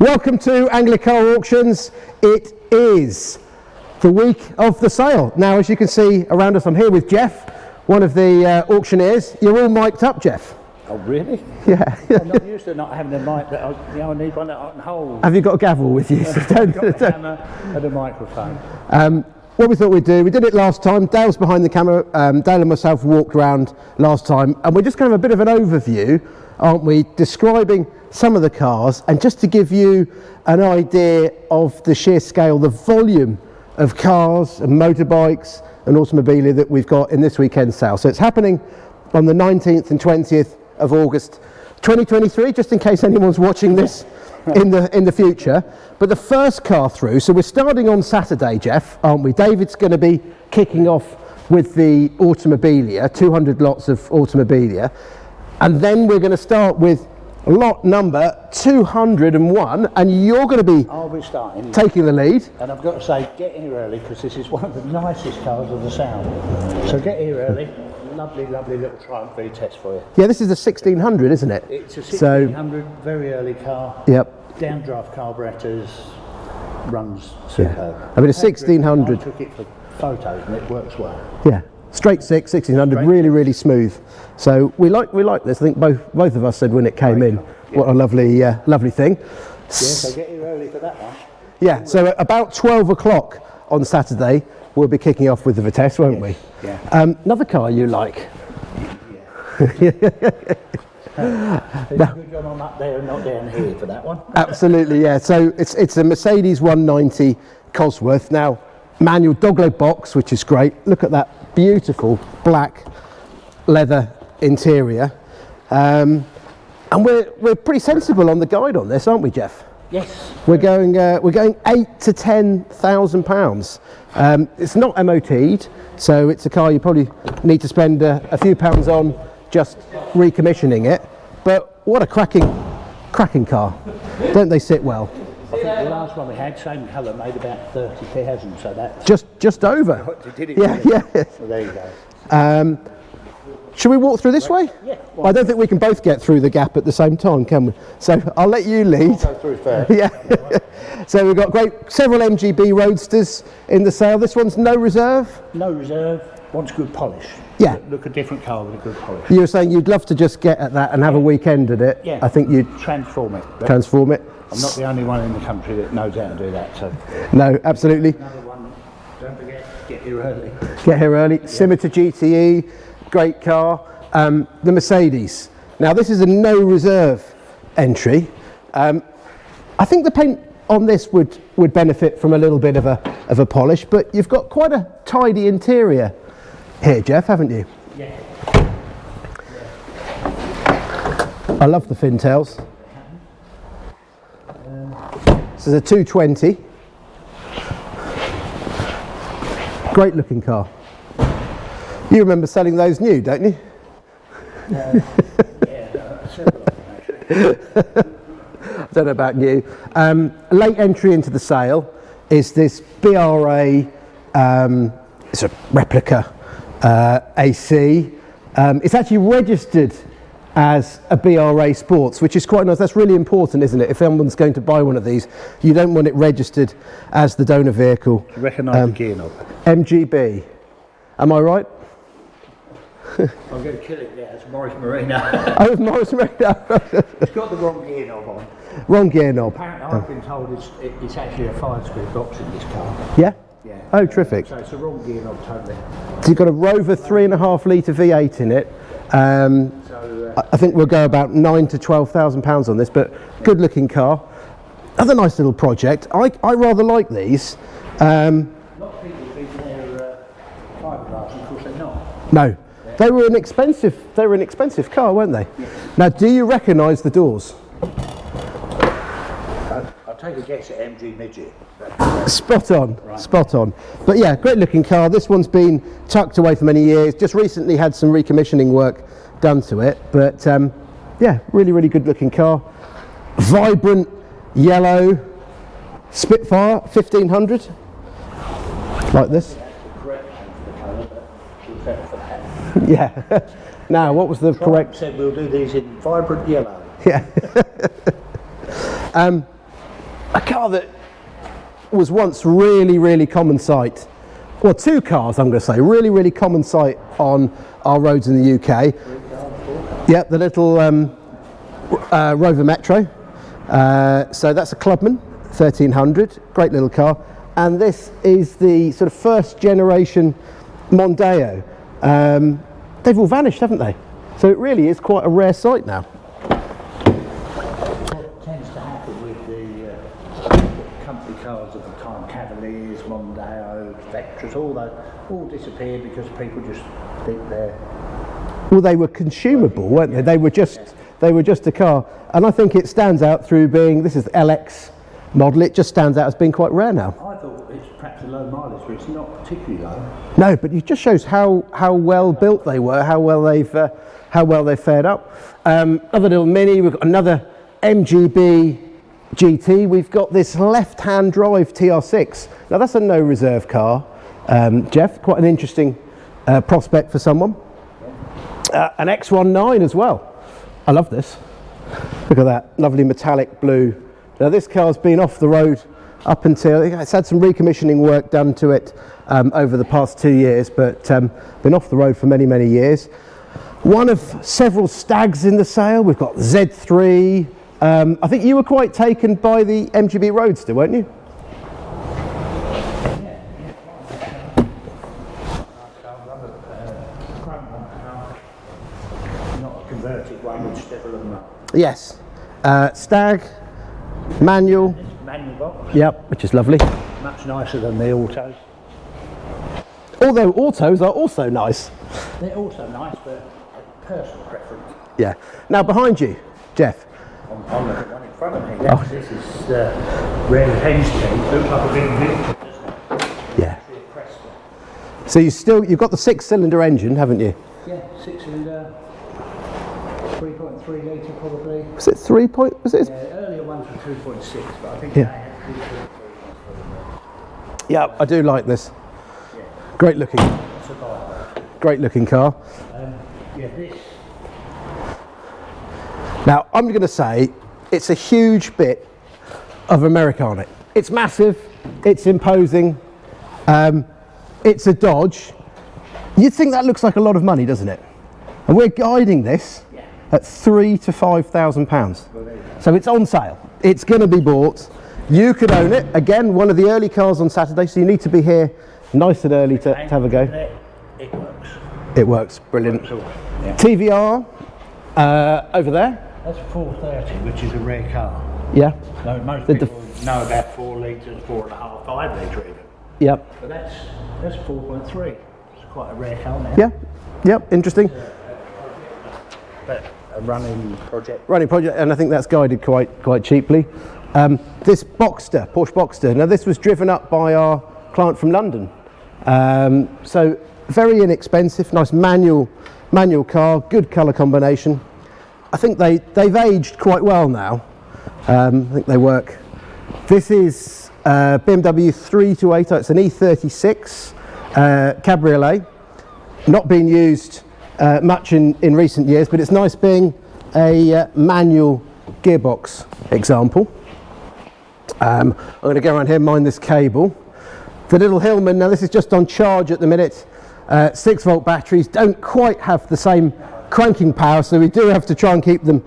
Welcome to Anglia Car Auctions. It is the week of the sale. Now, as you can see around us, I'm here with Jeff, one of the auctioneers. You're all mic'd up, Jeff. Oh, really? Yeah. I'm not used to not having a mic, but I need one that I can hold. Have you got a gavel with you? I've got a hammer and a microphone. What we thought we'd do, we did it last time. Dale's behind the camera. Dale and myself walked around last time, and we're just going to have a bit of an overview, aren't we, describing some of the cars, and just to give you an idea of the sheer scale, the volume of cars and motorbikes and automobilia that we've got in this weekend's sale. So it's happening on the 19th and 20th of August 2023, just in case anyone's watching this in the future. But the first car through, so we're starting on Saturday, Jeff, aren't we? David's going to be kicking off with the Automobilia, 200 lots of Automobilia, and then we're going to start with lot number 201, and you're going to be I'll be starting. Taking the lead. And I've got to say, get here early, because this is one of the nicest cars of the sale. So get here early. Lovely, lovely little Triumph V-Test for you. Yeah, this is a 1600, isn't it? It's a 1600, very early car. Yep. Downdraft carburetors, runs superb. Yeah. I mean, a 1600. I took it for photos and it works well. Yeah, straight six, 1600, really, really smooth. So we like this. I think both of us said when it came in, what a lovely, lovely thing. Yeah, so get here early for that one. Yeah, so about 12 o'clock on Saturday, we'll be kicking off with the Vitesse, won't we? Yeah. Another car you like? Yeah. It's a good job I'm up there and not down here for that one. Absolutely, yeah. So it's a Mercedes 190 Cosworth. Now, manual dogleg box, which is great. Look at that beautiful black leather interior. And we're pretty sensible on the guide on this, aren't we, Jeff? Yes. We're going £8,000 to £10,000. It's not MOT'd, so it's a car you probably need to spend a few pounds on just recommissioning it. But what a cracking car! Don't they sit well? I think the last one we had, same colour, made about 30,000. So that just over. Did it? Yeah. So there you go. Should we walk through this way? Yeah. I don't think we can both get through the gap at the same time, can we? So I'll let you lead. I'll go through first. Yeah. So we've got several MGB Roadsters in the sale. This one's no reserve. No reserve. Wants good polish. Yeah. Look a different car with a good polish. You were saying you'd love to just get at that and have a weekend at it. Yeah. I think you'd transform it. transform it. I'm not the only one in the country that knows how to do that. So. No, absolutely. Another one. Don't forget, get here early. Get here early. Yeah. Scimitar GTE, great car. The Mercedes. Now this is a no reserve entry. I think the paint on this would benefit from a little bit of a polish, but you've got quite a tidy interior here, Jeff, haven't you? Yeah. I love the fin tails. This is a 220. Great looking car. You remember selling those new, don't you? I don't know about you. Late entry into the sale is this BRA, it's a replica AC. It's actually registered as a BRA Sports, which is quite nice. That's really important, isn't it? If someone's going to buy one of these, you don't want it registered as the donor vehicle. Recognise the gear knob. MGB. Am I right? I'm going to kill it there. It's Morris Marino. Oh, it's Morris Marino. It's got the wrong gear knob on. Wrong gear knob. Apparently, I've been told it's actually a 5-speed box in this car. Yeah? Yeah. Oh, terrific. So it's a wrong gear knob totally. So you've got a Rover 3.5 litre V8 in it. I think we'll go about £9,000 to £12,000 on this, but good looking car. Another nice little project. I rather like these. A lot of people think they're fiberglass, and of course they're not. No. They were an expensive car, weren't they? Yeah. Now, do you recognise the doors? I'll take a guess at MG Midget. Spot on, Right. spot on. But yeah, great looking car. This one's been tucked away for many years. Just recently had some recommissioning work done to it. But yeah, really, really good looking car. Vibrant yellow Spitfire 1500. Like this. Yeah. Now, what was the correct? Said we'll do these in vibrant yellow. Yeah. a car that was once really common sight. Well, two cars, I'm going to say, really common sight on our roads in the UK. Yep, the little Rover Metro. So that's a Clubman 1300, great little car. And this is the sort of first generation Mondeo. They've all vanished, haven't they? So it really is quite a rare sight now. What tends to happen with the company cars of the time, Catalogues, Mondeo, Vectras, all disappeared because people just think they're... Well, they were consumable, weren't they? They were just a car. And I think it stands out through being, this is the LX model, it just stands out as being quite rare now. I thought it's perhaps a low mileage, but it's not particularly low. No, but it just shows how well built they were, how well they've fared up. Another little Mini, we've got another MGB GT. We've got this left-hand drive TR6. Now that's a no reserve car, Jeff. Quite an interesting prospect for someone. An X19 as well. I love this. Look at that lovely metallic blue. Now this car's been off the road up until, it's had some recommissioning work done to it over the past 2 years, but been off the road for many years. One of several Stags in the sale. We've got Z3. I think you were quite taken by the MGB Roadster, weren't you? Not a converted one, which step them up. Yes. Stag, manual. Manual box. Yep, which is lovely. Much nicer than the autos. Although autos are also nice. They're also nice, but personal preference. Yeah. Now behind you, Jeff. I'll look at one in front of me. Yes, this is really Hensley. Looks like a big vehicle, doesn't it? Yeah. So you've got the 6-cylinder engine, haven't you? Yeah, 6-cylinder, 3.3 litre probably. Was it 3 point? Was it? Yeah, earlier ones were 2.6, but I think Yeah. they had 3.3. Yeah, I do like this. Yeah. Great looking. Survivor. Great looking car. Yeah, this. Now I'm going to say it's a huge bit of America on it. It's massive. It's imposing. It's a Dodge. You'd think that looks like a lot of money, doesn't it? And we're guiding this at £3,000 to £5,000. So it's on sale. It's going to be bought. You could own it. Again, one of the early cars on Saturday, so you need to be here nice and early to have a go. It works. It works. Brilliant. Yeah. TVR over there. That's 430, which is a rare car. Yeah. No, most people know about 4 litres, 4.5, 5 litre even. Yep. But that's 4.3. It's quite a rare car now. Yeah. Yep. Interesting. But a running project. Running project, and I think that's guided quite cheaply. This Boxster, Porsche Boxster. Now this was driven up by our client from London. So very inexpensive, nice manual car, good colour combination. I think they've aged quite well now. I think they work. This is BMW 328. It's an E36 cabriolet. Not been used much in recent years, but it's nice being a manual gearbox example. I'm going to go around here, mind this cable. The little Hillman, now this is just on charge at the minute. 6-volt batteries don't quite have the same cranking power, so we do have to try and keep them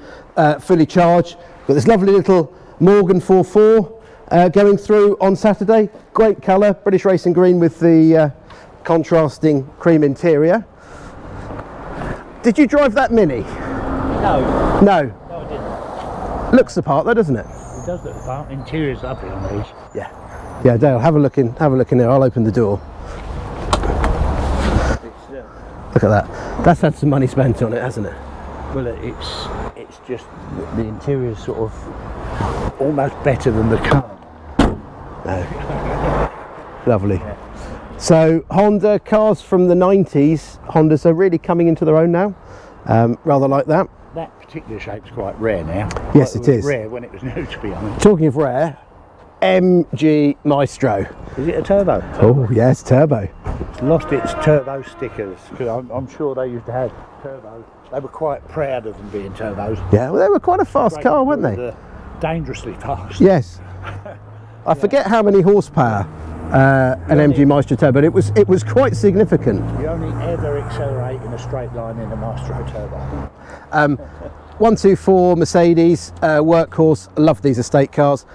fully charged. Got this lovely little Morgan 4.4 going through on Saturday. Great colour, British Racing Green with the contrasting cream interior. Did you drive that Mini? No. No. No, I didn't. Looks the part though, doesn't it? It does look the part. Interior's lovely on these. Yeah. Yeah, Dale, have a look in there. I'll open the door. Look at that. That's had some money spent on it, hasn't it? Well, it's just the interior's sort of almost better than the car. No. Lovely. Yeah. So Honda cars from the 90s, Hondas are really coming into their own now. Rather like that. That particular shape's quite rare now. Yes, it is. Rare when it was new, to be honest. Talking of rare, MG Maestro. Is it a turbo? Oh yes, turbo. It's lost its turbo stickers, because I'm sure they used to have turbos. They were quite proud of them being turbos. Yeah, well, they were quite a fast car, weren't they? Dangerously fast. Yes. I forget how many horsepower an MG Maestro Turbo, but it was quite significant. You only ever accelerate in a straight line in a Maestro Turbo. 124 Mercedes workhorse. I love these estate cars.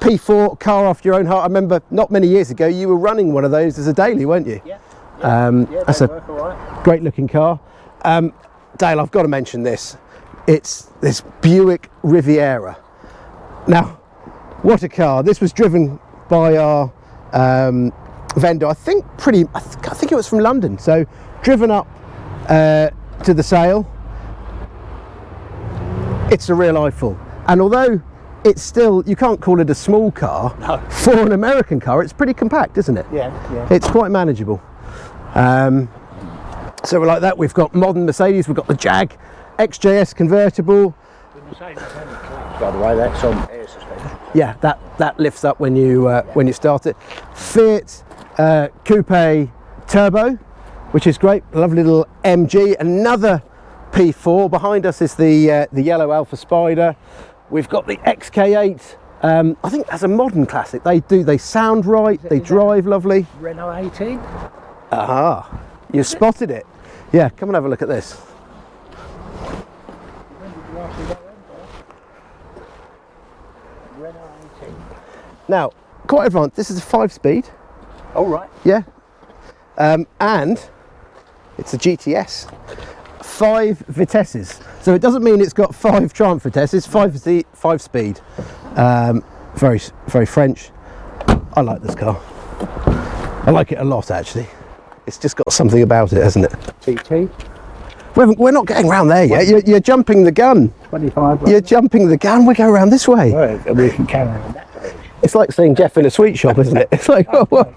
P4, car after your own heart. I remember not many years ago you were running one of those as a daily, weren't you? Yeah. That's a work all right. great looking car. Dale, I've got to mention this. It's this Buick Riviera. Now, what a car. This was driven by our vendor, I think it was from London. So driven up to the sale. It's a real eyeful. And although it's still, you can't call it a small car, No. for an American car, it's pretty compact, isn't it? Yeah. It's quite manageable. So we're like that. We've got modern Mercedes, we've got the Jag XJS convertible. The Mercedes only collects, by the way, that's on air suspension. Yeah, that lifts up when you start it. Fiat Coupe Turbo, which is great. Lovely little MG. Another P4. Behind us is the yellow Alpha Spider. We've got the XK8. I think that's a modern classic. They sound right. They drive lovely. Renault 18. Aha, you spotted it. Yeah, come and have a look at this. When did you actually get them for? Renault 18. Now, quite advanced. This is a 5-speed. All right. Yeah. And it's a GTS. 5 Vitesses. So it doesn't mean it's got 5 Triumph Vitesses. 5 speed. Very, very French. I like this car. I like it a lot, actually. It's just got something about it, hasn't it? TT. We're not getting around there yet. You're jumping the gun. 25. You're jumping the gun. We go around this way. Well, we can carry on that way. It's like seeing Jeff in a sweet shop, isn't it? It's like, oh, what?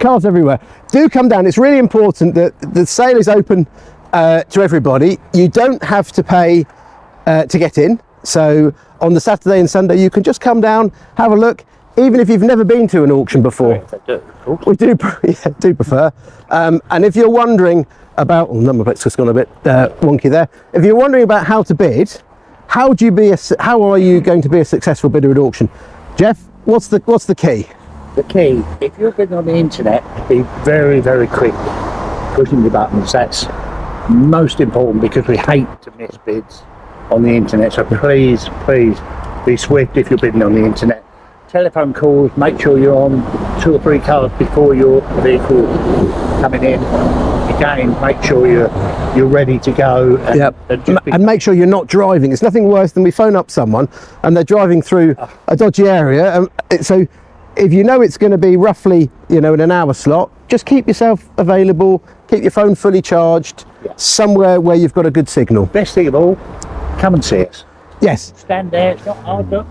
Cars everywhere. Do come down. It's really important that the sale is open to everybody. You don't have to pay to get in. So on the Saturday and Sunday, you can just come down, have a look, even if you've never been to an auction before. If they do, of course. We do, do prefer. And if you're wondering about, number plate's just gone a bit wonky there. If you're wondering about how to bid, how are you going to be a successful bidder at auction? Jeff, what's the key? The key, if you're bidding on the internet, be very, very quick pushing the buttons. That's most important because we hate to miss bids on the internet. So please be swift if you're bidding on the internet. Telephone calls, make sure you're on 2 or 3 cars before your vehicle coming in. Again, make sure you're ready to go. And make sure you're not driving. It's nothing worse than we phone up someone and they're driving through a dodgy area. So if you know it's going to be roughly, in an hour slot, just keep yourself available, keep your phone fully charged, somewhere where you've got a good signal. Best thing of all, come and see us. Yes. Stand there, it's not hard, look.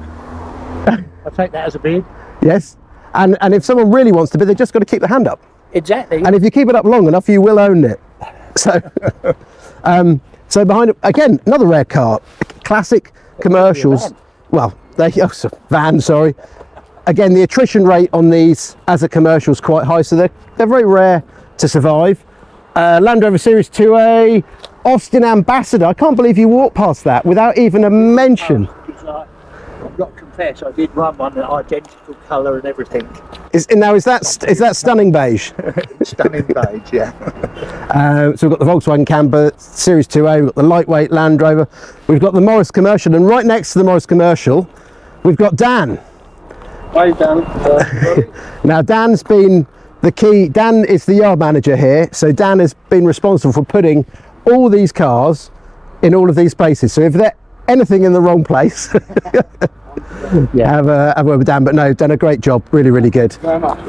I'll take that as a bid. Yes. And if someone really wants to bid, they've just got to keep the hand up. Exactly. And if you keep it up long enough, you will own it. So, so behind it, again, another rare car. Classic commercials. Well, it's a van, sorry. Again, the attrition rate on these as a commercial is quite high, so they're very rare to survive. Land Rover Series 2A, Austin Ambassador. I can't believe you walked past that without even a mention. I've got to confess, I did run one, identical colour and everything. Is that stunning beige? Stunning beige, yeah. So we've got the Volkswagen Camper Series 2A, we've got the lightweight Land Rover, we've got the Morris Commercial, and right next to the Morris Commercial, we've got Dan. Hi, Dan. Now, Dan's been the key. Dan is the yard manager here, so Dan has been responsible for putting all these cars in all of these places. So if they're anything in the wrong place, have a word with Dan. But no, done a great job. Really, really good. Very much.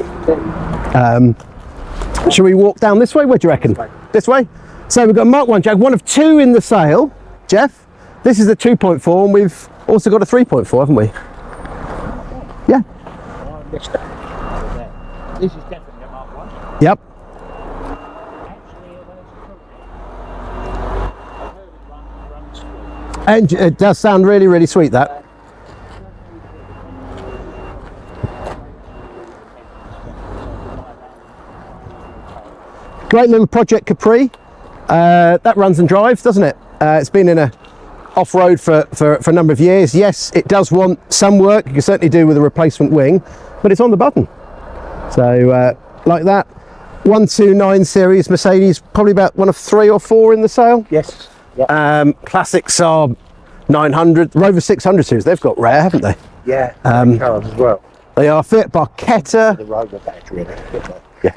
Shall we walk down this way? Where do you reckon? This way. So we've got a Mark 1 Jag, one of 2 in the sale. Jeff, this is a 2.4, and we've also got a 3.4, haven't we? Yeah. This is definitely a Mark 1. Yep. And it does sound really, really sweet, that. Great little Project Capri. That runs and drives, doesn't it? It's been in a off-road for a number of years. Yes, it does want some work. You can certainly do with a replacement wing, but it's on the button. So like that, 129 series Mercedes, probably about one of 3 or 4 in the sale. Yes. Yep. Classic Saab 900, Rover 600 series. They've got rare, haven't they? Yeah. Cars as well. They are Fiat Barchetta. The Rover battery in it. Yeah.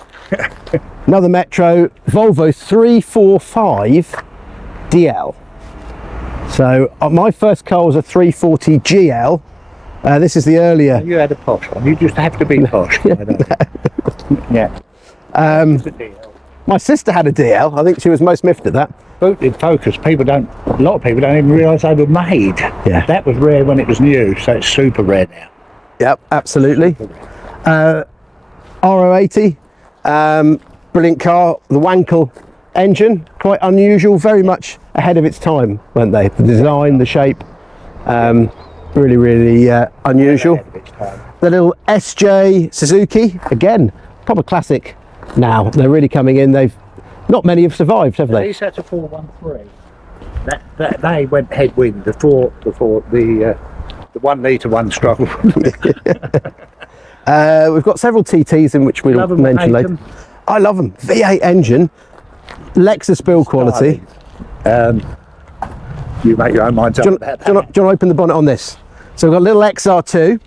Another Metro, Volvo 345 DL. So my first car was a 340 GL. This is the earlier. You had a posh one. You just have to be posh. Yeah. My sister had a DL. I think she was most miffed at that. Booted Focus. A lot of people don't even realise they were made. Yeah. That was rare when it was new, so it's super rare now. Yep, absolutely. RO80, brilliant car. The Wankel engine, quite unusual, very much ahead of its time, weren't they? The design, the shape, really, really unusual. The little SJ Suzuki, again, proper classic now. They're really coming in. Not many have survived, have they? These had a 413. They went headwind before the 1 litre one struggle. We've got several TTs in which we'll mention later. I love them. V8 engine, Lexus build quality. You make your own mind up about that. Do you want to open the bonnet on this? So we've got a little XR2.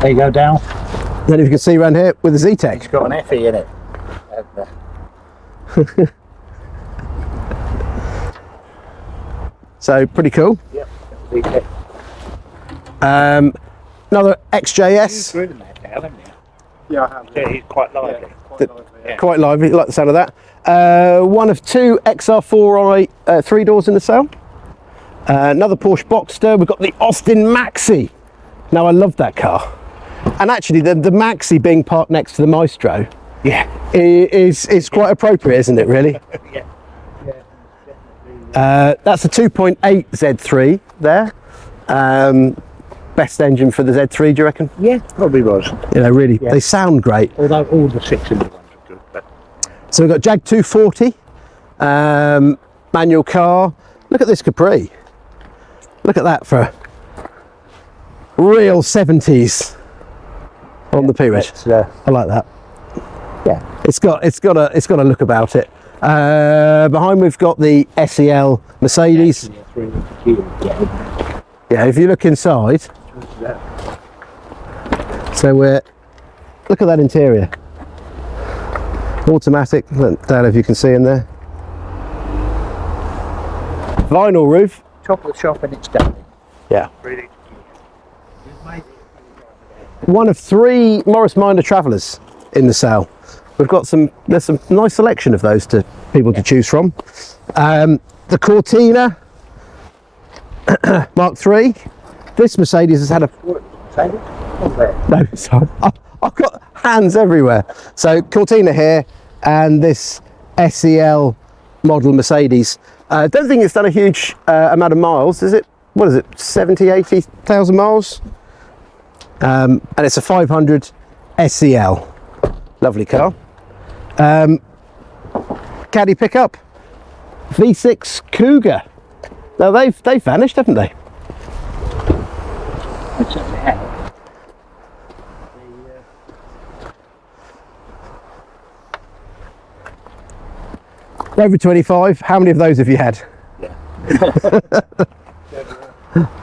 There you go, down. Then if you can see around here with the Z-Tech. It's got an FE in it. So pretty cool. Yep. Another XJS. You've ridden that now, haven't you? Yeah, I have. Yeah, he's quite lively. Yeah. Quite lively, you like the sound of that. One of 2 XR4i 3 doors in the sale. Another Porsche Boxster. We've got the Austin Maxi. Now I love that car. And actually the Maxi being parked next to the Maestro, Yeah. is quite appropriate, isn't it, really? Yeah. That's a 2.8 Z3 there. Best engine for the Z3, do you reckon? Yeah, probably was. You know, really, Yeah. they sound great. Although all the 6-cylinder ones are good. But So we've got Jag 240, manual car. Look at this Capri. Look at that for real 70s on the P-Ridge. I like that. yeah. It's got a look about it. Behind we've got the SEL Mercedes. Yeah, if you look inside, so look at that interior. Automatic. I don't know if you can see in there. Vinyl roof. Top of the shop and it's done. Yeah. Really. One of 3 Morris Minor Travellers in the sale. We've got there's some nice selection of those to people to choose from. The Cortina Mark III. This Mercedes has had a no, sorry. I've got hands everywhere. So Cortina here and this SEL model Mercedes. I don't think it's done a huge amount of miles, is it? What is it, 70, 80,000 miles? And it's a 500 SEL. Lovely car. Caddy pickup. V6 Cougar. Now they've vanished, haven't they? Over 25. How many of those have you had? Yeah.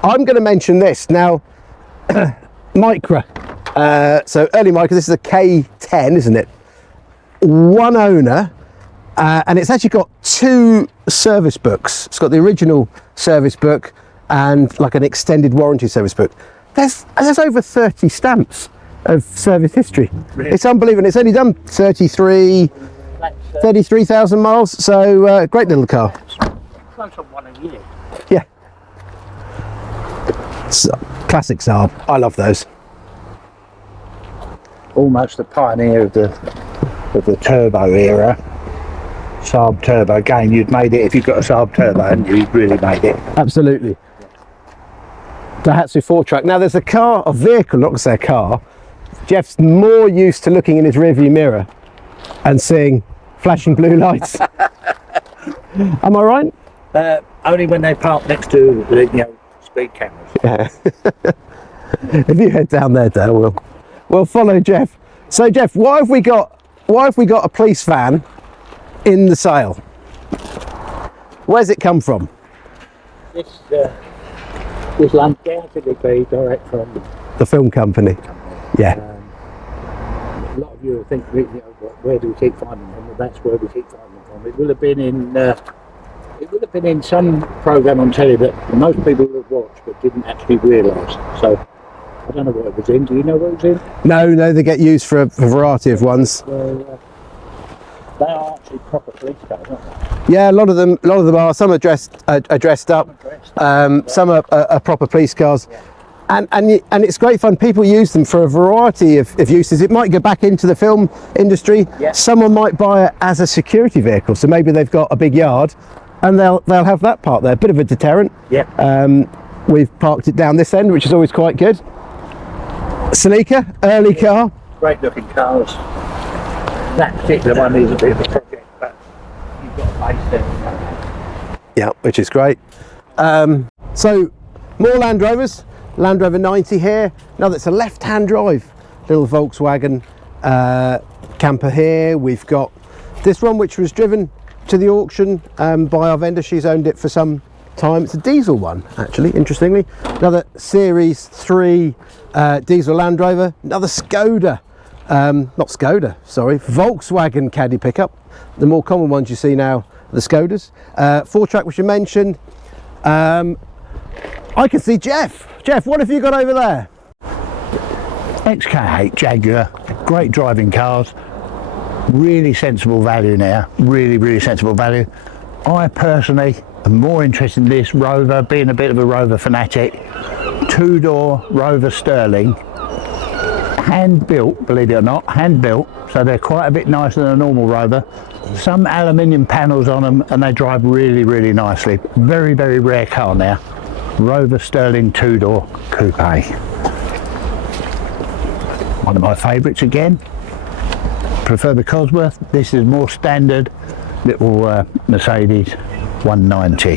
I'm going to mention this now. Micra. So early Micra. This is a K10, isn't it? One owner, and it's actually got 2 service books. It's got the original service book and like an extended warranty service book. There's over 30 stamps of service history. Really? It's unbelievable. It's only done 33,000 miles. So great little car. Runs on 1 a year. Yeah. Classic Saab. I love those. Almost the pioneer of the turbo era. Saab turbo. Again, you'd made it if you've got a Saab turbo, and you'd really made it. Absolutely. Daihatsu 4-track. Now there's a vehicle, not to say a car. Jeff's more used to looking in his rearview mirror and seeing flashing blue lights. Am I right? Only when they park next to the speed cameras. Yeah. If you head down there, Dale, we'll follow Jeff. So Jeff, why have we got a police van in the sale? Where's it come from? This undoubtedly be direct from the film company. Yeah. A lot of you think, where do we keep finding them? Well, that's where we keep finding them from. It will have been in some program on telly that most people would have watched but didn't actually realise. So I don't know what it was in. Do you know what it was in? No, they get used for a variety of ones. Well, they are actually proper police cars, aren't they? Yeah, a lot of them are. Some are dressed up. Some are proper police cars. Yeah. And it's great fun. People use them for a variety of uses. It might go back into the film industry. Yeah. Someone might buy it as a security vehicle. So maybe they've got a big yard, and they'll have that part there. A bit of a deterrent. Yeah. We've parked it down this end, which is always quite good. Seneca, early car. Great looking cars. That particular one is a bit of a project, but you've got a base there. Yeah, which is great. So more Land Rovers. Land Rover 90 here. Now that's a left-hand drive little Volkswagen camper here. We've got this one which was driven to the auction by our vendor. She's owned it for some time. It's a diesel one, actually, interestingly. Another Series 3 diesel Land Rover. Another Skoda, not Skoda, sorry, Volkswagen Caddy pickup. The more common ones you see now are the Skodas. 4-track, which you mentioned. I can see Jeff. Jeff, what have you got over there? XK8 Jaguar, great driving cars, really sensible value now, really sensible value. I personally am more interested in this Rover, being a bit of a Rover fanatic. 2-door Rover Sterling, hand built, believe it or not, hand built, so they're quite a bit nicer than a normal Rover. Some aluminium panels on them and they drive really nicely. Very rare car now. Rover Sterling 2-door coupe. One of my favourites again. Prefer the Cosworth. This is more standard little Mercedes 190.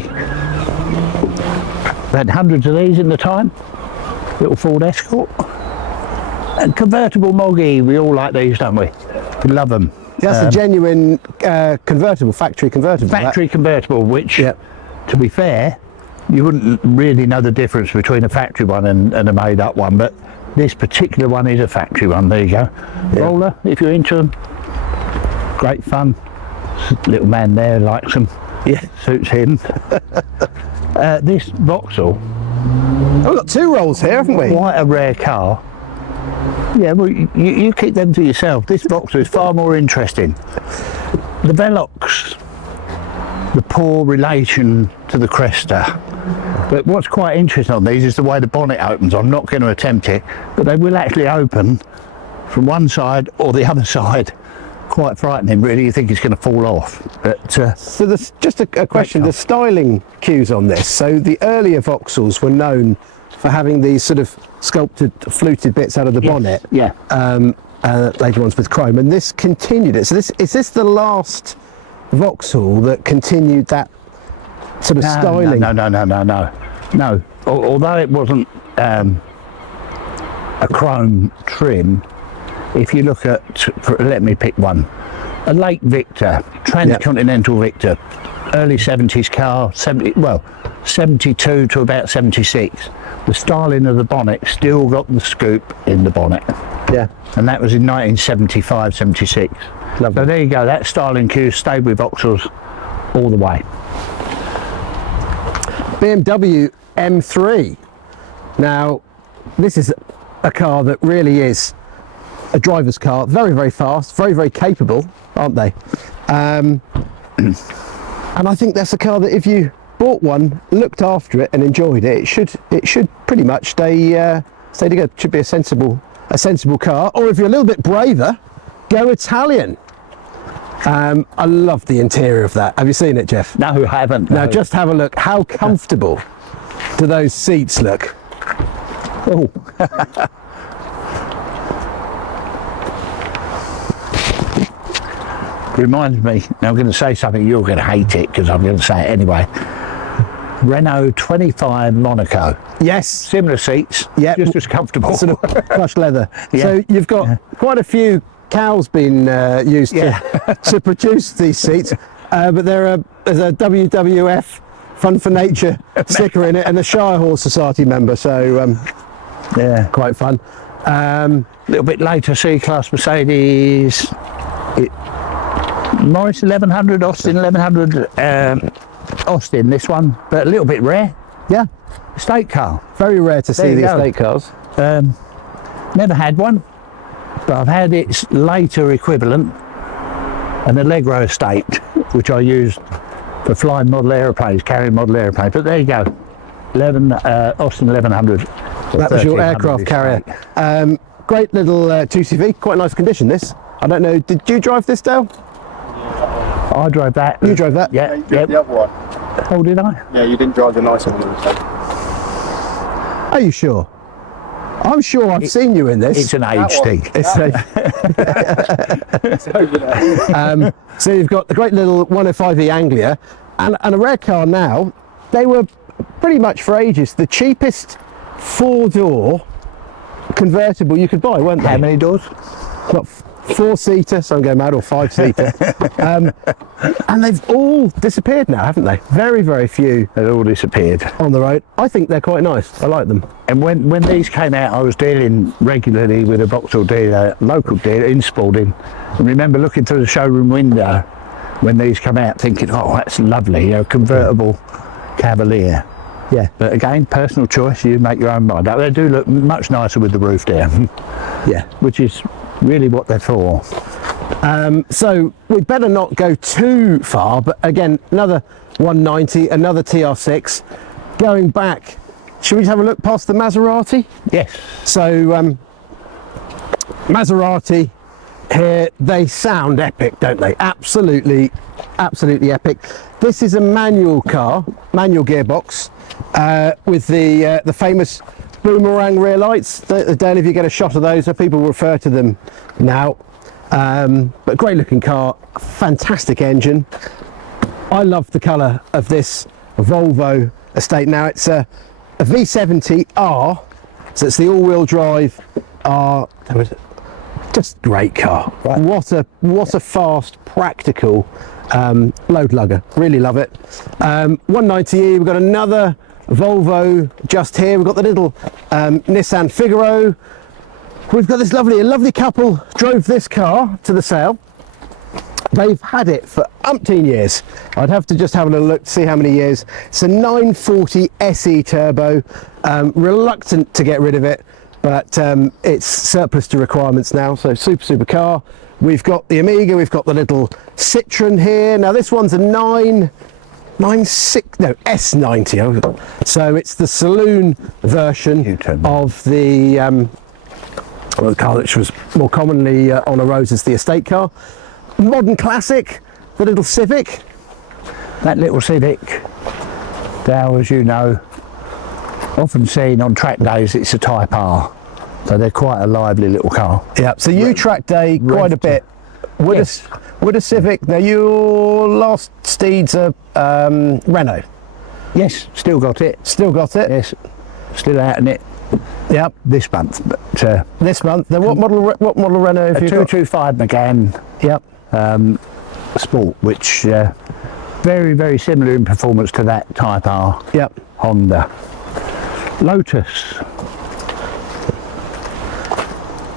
Had hundreds of these in the time. Little Ford Escort. And convertible Moggy. We all like these, don't we? We love them. That's a genuine convertible, factory convertible. Factory convertible, which, yep, to be fair, you wouldn't really know the difference between a factory one and a made up one, but this particular one is a factory one. There you go. Yeah. Roller, if you're into them, great fun. Little man there likes them. Yeah, suits him. This Vauxhall, we've got 2 rolls here, haven't we? Quite a rare car. Yeah, well, you keep them to yourself. This Vauxhall is far more interesting. The Velox, the poor relation to the Cresta. But what's quite interesting on these is the way the bonnet opens. I'm not going to attempt it, but they will actually open from one side or the other side. Quite frightening, really. You think it's going to fall off. But so there's just a question. The styling cues on this. So the earlier Vauxhalls were known for having these sort of sculpted, fluted bits out of the bonnet. Yeah. Later ones with chrome, and this continued it. So is this the last Vauxhall that continued that sort of styling? No. Although it wasn't a chrome trim, if you look at, let me pick one, a Lake Victor, Transcontinental Victor, early 70s car, 72 to about 76. The styling of the bonnet still got the scoop in the bonnet. Yeah. And that was in 1975, 76. Lovely. So there you go, that styling cue stayed with Vauxhalls all the way. BMW M3. Now, this is a car that really is a driver's car, very fast, very capable, aren't they? And I think that's a car that if you bought one, looked after it and enjoyed it, it should pretty much stay together. It should be a sensible car. Or if you're a little bit braver, go Italian. I love the interior of that. Have you seen it, Jeff? No, I haven't. Now just have a look. How comfortable do those seats look? Oh. Reminds me, now I'm going to say something, you're going to hate it because I'm going to say it anyway. Renault 25 Monaco. Yes. Similar seats, Yeah. just as comfortable. Sort of plush leather. Yeah. So you've got quite a few cows being used to produce these seats, but there's a WWF Fun for Nature sticker in it and a Shire Horse Society member, so Yeah. quite fun. A little bit later, C-Class Mercedes. Morris 1100, Austin 1100, Austin, this one, but a little bit rare. Yeah, Estate car. very rare to see There you these go. estate cars. Never had one, but I've had its later equivalent, an Allegro Estate, which I used for flying model aeroplanes, carrying model airplanes. But there you go, Austin 1100. That was your 1300 aircraft carrier. estate. Great little 2CV, quite nice condition this. I don't know, did you drive this, Dale? I drove that. You drove that? Yeah, You yeah. did the other one. Oh, did I? Yeah, you didn't drive the nice one. Are you sure? I'm sure I've seen you in this. It's an age one. thing. It's so you've got the great little 105e Anglia and a rare car now. They were pretty much for ages the cheapest four-door convertible you could buy, weren't they? How many doors? Got four-seater, so I'm going mad, or five-seater. And they've all disappeared now, haven't they? Very, very few They all disappeared. on the road. I think they're quite nice. I like them. And when these came out, I was dealing regularly with a Vauxhall dealer, local dealer in Spalding. And remember looking through the showroom window when these come out, thinking, "Oh, that's lovely, you know, convertible Cavalier." Yeah. But again, personal choice. You make your own mind up. They do look much nicer with the roof down, Yeah. which is really what they're for. So we better not go too far, but again, another 190, another TR6. Going back, should we have a look past the Maserati? Yes. So Maserati here, they sound epic, don't they? Absolutely, absolutely epic. This is a manual car, manual gearbox, with the famous boomerang rear lights. Dale, if you get a shot of those, so people refer to them now. But great looking car, fantastic engine. I love the colour of this Volvo estate. Now it's a V70R, so it's the all-wheel drive R. Just great car. Right. What a fast, practical load lugger. Really love it. 190e. We've got another Volvo just here. We've got the little Nissan Figaro. We've got this lovely couple drove this car to the sale. They've had it for umpteen years. I'd have to just have a little look to see how many years. It's a 940 SE turbo. Reluctant to get rid of it, but it's surplus to requirements now, so super car. We've got the Amiga, we've got the little Citroen here. Now this one's a S90, so it's the saloon version of the car which was more commonly on the roads as the estate car. Modern classic, the little Civic. That little Civic, Dale, as you know, often seen on track days. It's a Type R, so they're quite a lively little car. Yeah, so you track day quite a bit. Yes. Would a Civic, now your last Steed's a Renault? Yes, still got it. Still got it? Yes, still out in it. Yep. This month, but This month. Then what model Renault have a you got? 225 Megane Yep. Sport, which very similar in performance to that Type R. Yep. Honda. Lotus.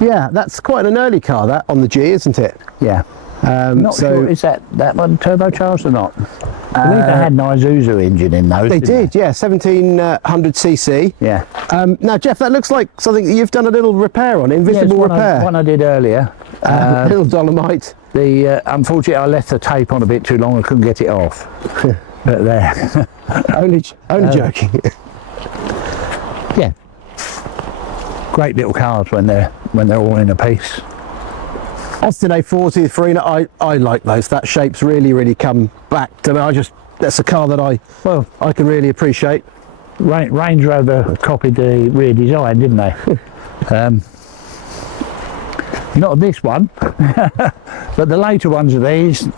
Yeah, that's quite an early car, that, on the G, isn't it? Yeah. Not sure, is that one turbocharged or not? I believe they had an Isuzu engine in those. They didn't did, yeah, 1700cc. Yeah. Now, Jeff, that looks like something that you've done a little repair on, Yes, invisible repair. one I did earlier. Little Dolomite. Unfortunately, I left the tape on a bit too long and couldn't get it off. But there. Only joking. Yeah. Great little cars when they're all in a piece. Austin A40, Farina, I like those. That shape's really come back to me. That's a car that I can really appreciate. Range Rover copied the rear design, didn't they? Not this one, but the later ones of these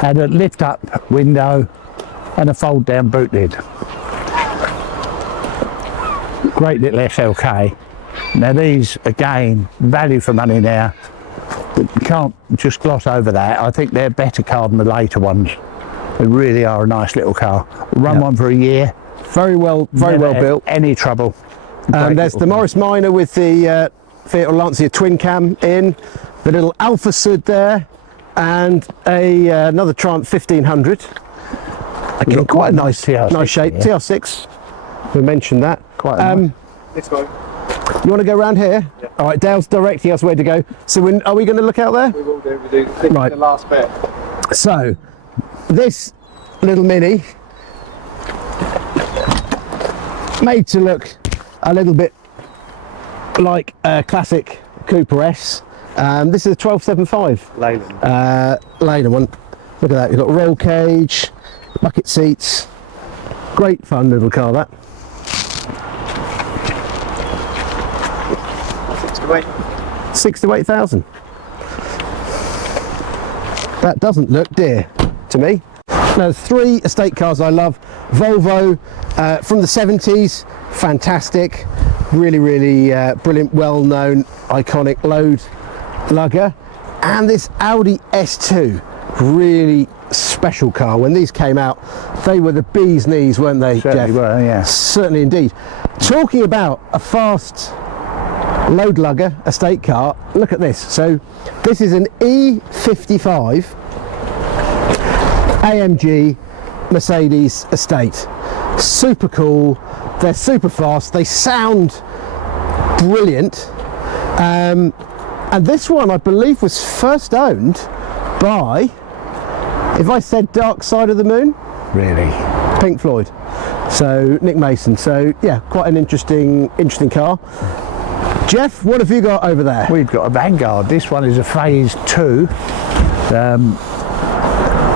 had a lift-up window, and a fold down boot lid. Great little SLK. Now these, again, value for money now. You can't just gloss over that. I think they're better car than the later ones. They really are a nice little car. Run one for a year. Very well built. Any trouble. There's the Morris Minor with the Fiat or Lancia twin cam in, the little Alpha Sud there, and another Triumph 1500. Again, quite a nice shape. Yeah. TR6. We mentioned that. Quite nice. This way. You want to go around here? Yeah. All right, Dale's directing us where to go. So are we going to look out there? We will do. This is Right. the last bit. So, this little Mini, made to look a little bit like a classic Cooper S. This is a 1275 Leyland one. Look at that, you've got roll cage, bucket seats. Great fun little car, that. 6 to 8,000. That doesn't look dear to me. Now, there's 3 estate cars I love. Volvo from the 70s, fantastic, really brilliant, well-known, iconic load lugger, and this Audi S2, really special car. When these came out, they were the bee's knees, weren't they, Certainly Jeff? were, yeah. Certainly indeed. Talking about a fast load lugger estate car, look at this. So this is an E55 AMG Mercedes estate. Super cool, they're super fast, they sound brilliant, and this one I believe was first owned by, if I said Dark Side of the Moon, Really. Pink Floyd, so Nick Mason. So yeah, quite an interesting car. Jeff, what have you got over there? We've got a Vanguard. This one is a Phase 2.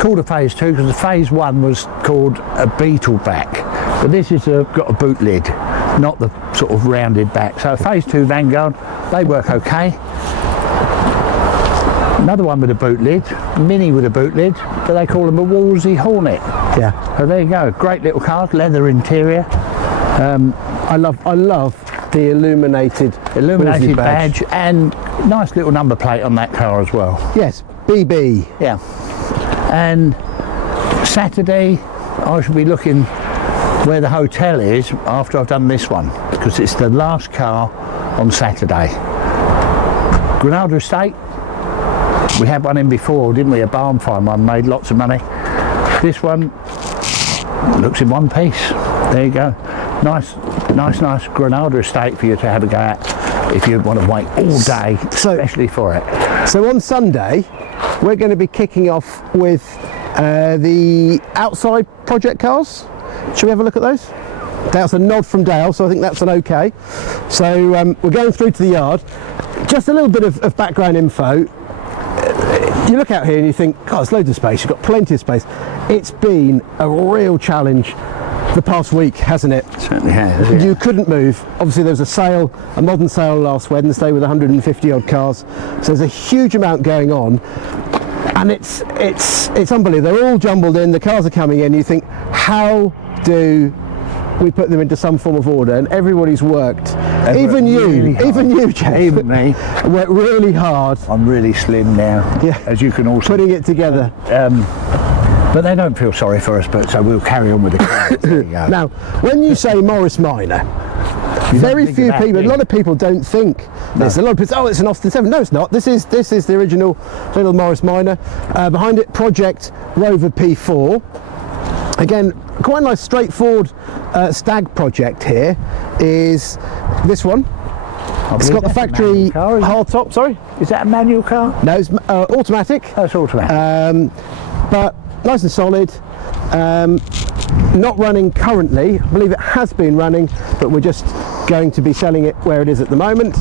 Called a Phase 2 because the Phase 1 was called a Beetle back. But this is got a boot lid, not the sort of rounded back. So a Phase 2 Vanguard, they work okay. Another one with a boot lid, Mini with a boot lid, but they call them a Wolsey Hornet. Yeah, So there you go, great little car, leather interior. I love the illuminated Wolsey badge and nice little number plate on that car as well. Yes, BB. Yeah. And Saturday I should be looking where the hotel is after I've done this one, because it's the last car on Saturday. Granada Estate, we had one in before, didn't we? A barn find one, made lots of money. This one looks in one piece. There you go. Nice Granada Estate for you to have a go at if you want to wait all day, especially for it. So on Sunday, we're going to be kicking off with the outside project cars. Should we have a look at those? That's a nod from Dale, so I think that's an okay. So we're going through to the yard. Just a little bit of background info. You look out here and you think, God, there's loads of space. You've got plenty of space. It's been a real challenge the past week, hasn't it? Certainly has. Yeah. You couldn't move. Obviously there was a sale, a modern sale last Wednesday with 150 odd cars. So there's a huge amount going on, and it's unbelievable. They're all jumbled in, the cars are coming in. You think, how do we put them into some form of order? And everybody's worked. Even you, Jeff. Even me. Worked really hard. I'm really slim now, Yeah. as you can also. Putting it together. But they don't feel sorry for us, but so we'll carry on with the cars. There you go. Now, when you say Morris Minor, very think few of that, people, a do you? lot of people don't think this. A lot of people say, oh, it's an Austin 7. No, it's not. This is the original little Morris Minor. Behind it, Project Rover P4. Again, quite a nice straightforward stag project here is this one. It's got the factory hardtop, sorry? Is that a manual car? No, it's automatic. That's automatic. But nice and solid. Not running currently. I believe it has been running, but we're just going to be selling it where it is at the moment.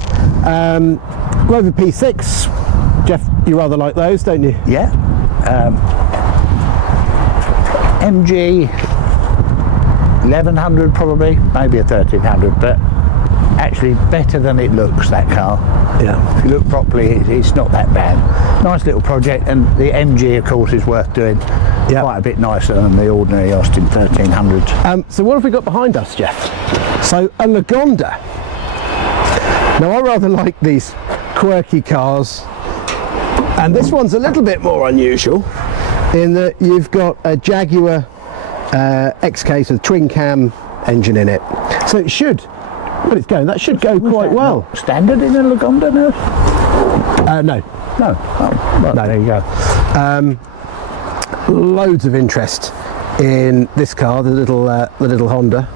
Rover P6. Jeff, you rather like those, don't you? Yeah. MG 1100 probably, maybe a 1300, but actually better than it looks, that car. Yeah. If you look properly, it's not that bad. Nice little project, and the MG of course is worth doing. Quite a bit nicer than the ordinary Austin 1300s. So what have we got behind us, Jeff? So a Lagonda. Now I rather like these quirky cars, and this one's a little bit more unusual in that you've got a Jaguar XK, so the twin cam engine in it. So it should, well, it's going, that should go quite well. Standard in a Lagonda now? No. No. Oh, well, No. there you go. Loads of interest in this car, the little Honda.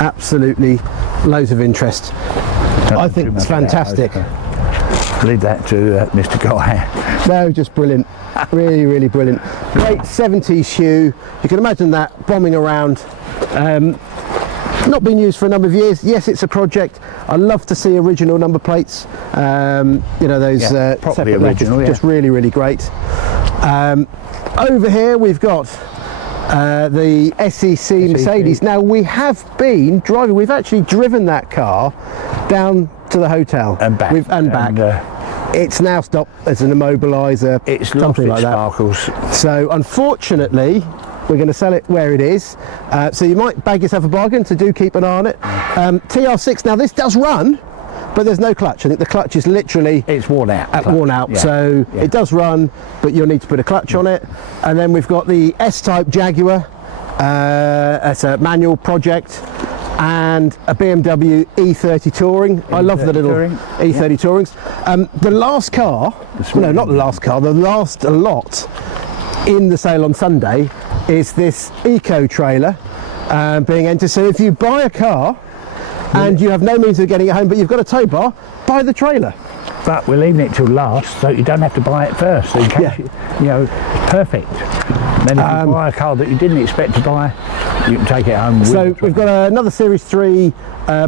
Absolutely loads of interest. I think it's fantastic. Leave that to Mr. Guy. No, just brilliant. Really, really brilliant. Great 70s hue. You can imagine that bombing around. Not been used for a number of years. Yes, it's a project. I love to see original number plates. You know, those properly separate original, letters, just really, really great. Over here we've got the SEC Mercedes. Now we have been driving, we've actually driven that car down to the hotel and back. It's now stopped as an immobiliser. It's lost its sparkles. So unfortunately we're going to sell it where it is. So you might bag yourself a bargain, so do keep an eye on it. TR6, now this does run, but there's no clutch. I think the clutch is literally... It's worn out. Yeah. So it does run, but you'll need to put a clutch on it. And then we've got the S-Type Jaguar. It's a manual project. And a BMW E30 Touring. I love the little E30 Tourings. The last car, no, not the last car, the last lot in the sale on Sunday is this Eco trailer being entered. So if you buy a car and you have no means of getting it home, but you've got a tow bar, buy the trailer. But we're leaving it till last, so you don't have to buy it first. So in case you know, it's perfect. Then if you buy a car that you didn't expect to buy, you can take it home. So we've got another Series 3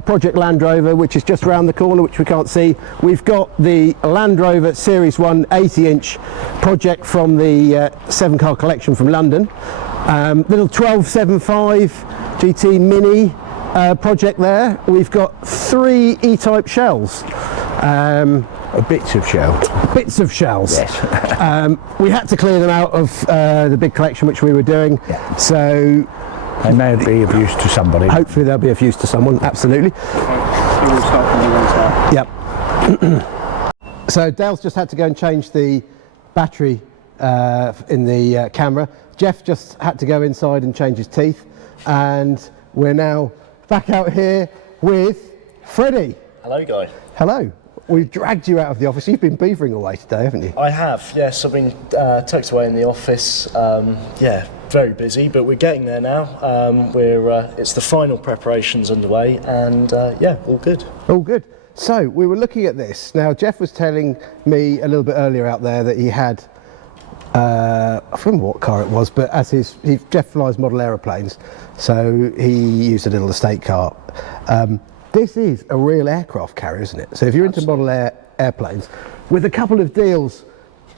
Project Land Rover, which is just around the corner, which we can't see. We've got the Land Rover Series 1 80-inch project from the 7-car collection from London. Little 1275 GT Mini project there. We've got 3 E-Type shells. Bits of shell. Bits of shells. Yes. We had to clear them out of the big collection which we were doing. Yeah. So they may be of use to somebody. Hopefully they'll be of use to someone, absolutely. Yep. So Dale's just had to go and change the battery in the camera. Jeff just had to go inside and change his teeth. And we're now back out here with Freddie. Hello, guys. Hello. We've dragged you out of the office. You've been beavering away today, haven't you? I have, yes. I've been tucked away in the office. Yeah, very busy, but we're getting there now. It's the final preparations underway, and yeah, all good. All good. So we were looking at this. Now, Jeff was telling me a little bit earlier out there that he had, I remember what car it was, but as Jeff flies model aeroplanes, so he used a little estate car. This is a real aircraft carrier, isn't it? So if you're into model airplanes, with a couple of deals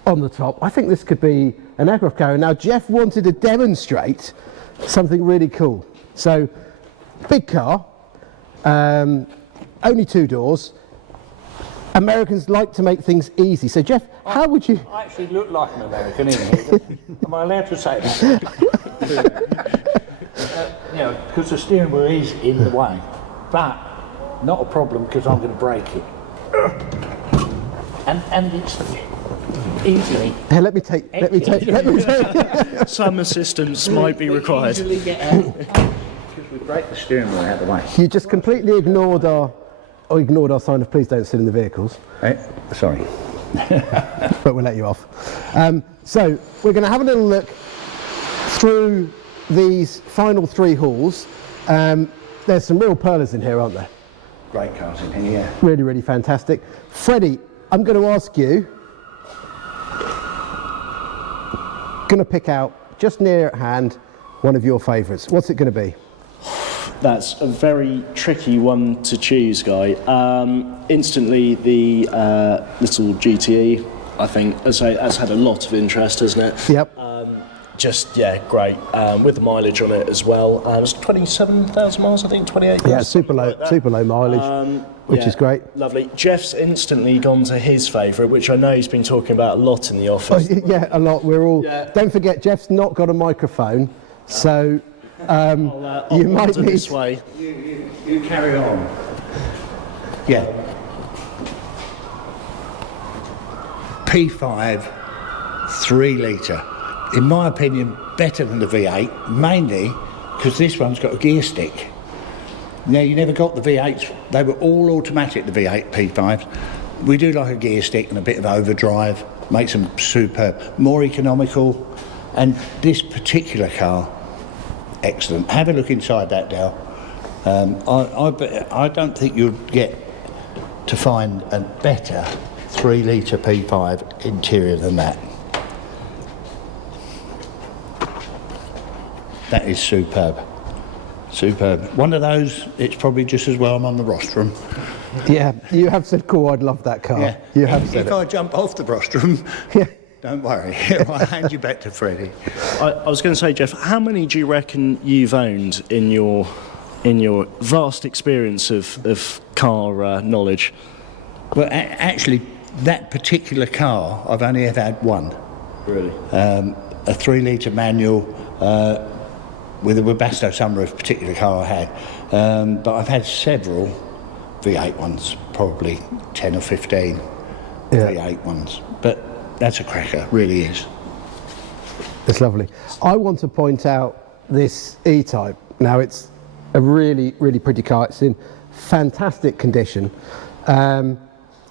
on the top, I think this could be an aircraft carrier. Now, Jeff wanted to demonstrate something really cool. So, big car, only 2 doors. Americans like to make things easy. So, Jeff, how would you... I actually look like an American, am I allowed to say that? You know, because the steering wheel is in the way, but not a problem because I'm going to break it. And it's easily. Hey, let me take. Some assistance might be required. Easily get out because we break the steering wheel out of the way. You just completely ignored our sign of please don't sit in the vehicles. Sorry. But we'll let you off. So we're going to have a little look through these final 3 halls. There's some real pearlers in here, aren't there? Great cars in here, yeah. Really, really fantastic. Freddie, I'm going to ask you, going to pick out, just near at hand, one of your favourites. What's it going to be? That's a very tricky one to choose, Guy. Instantly, the little GTE, I think, has had a lot of interest, hasn't it? Yep. Just, yeah, great. With the mileage on it as well. It's 27,000 miles, I think, 28. Yeah, super low mileage. which Yeah, is great. Lovely. Jeff's instantly gone to his favourite, which I know he's been talking about a lot in the Oh, office. yeah, a lot. We're all. Yeah. Don't forget, Jeff's not got a microphone, so I'll you might wander need. this way. You carry on. Yeah. P5 3 litre. In my opinion, better than the V8, mainly because this one's got a gear stick. Now, you never got the V8s, they were all automatic, the V8 P5s. We do like a gear stick and a bit of overdrive, makes them superb, more economical, and this particular car, excellent. Have a look inside that, Dale. I don't think you'd get to find a better 3 litre P5 interior than that. That is superb. Superb. One of those, it's probably just as well I'm on the rostrum. Yeah, you have said, cool, I'd love that car. Yeah. You have said if it. I jump off the rostrum, Yeah. don't worry, I'll hand you back to Freddie. I was going to say, Jeff, how many do you reckon you've owned in your vast experience of car knowledge? Well, actually, that particular car, I've only ever had one. Really? A 3 litre manual with a Webasto sunroof, particular car I had. But I've had several V8 ones, probably 10 or 15 V8 ones. But that's a cracker, really is. It's lovely. I want to point out this E-Type. Now, it's a really, really pretty car. It's in fantastic condition. And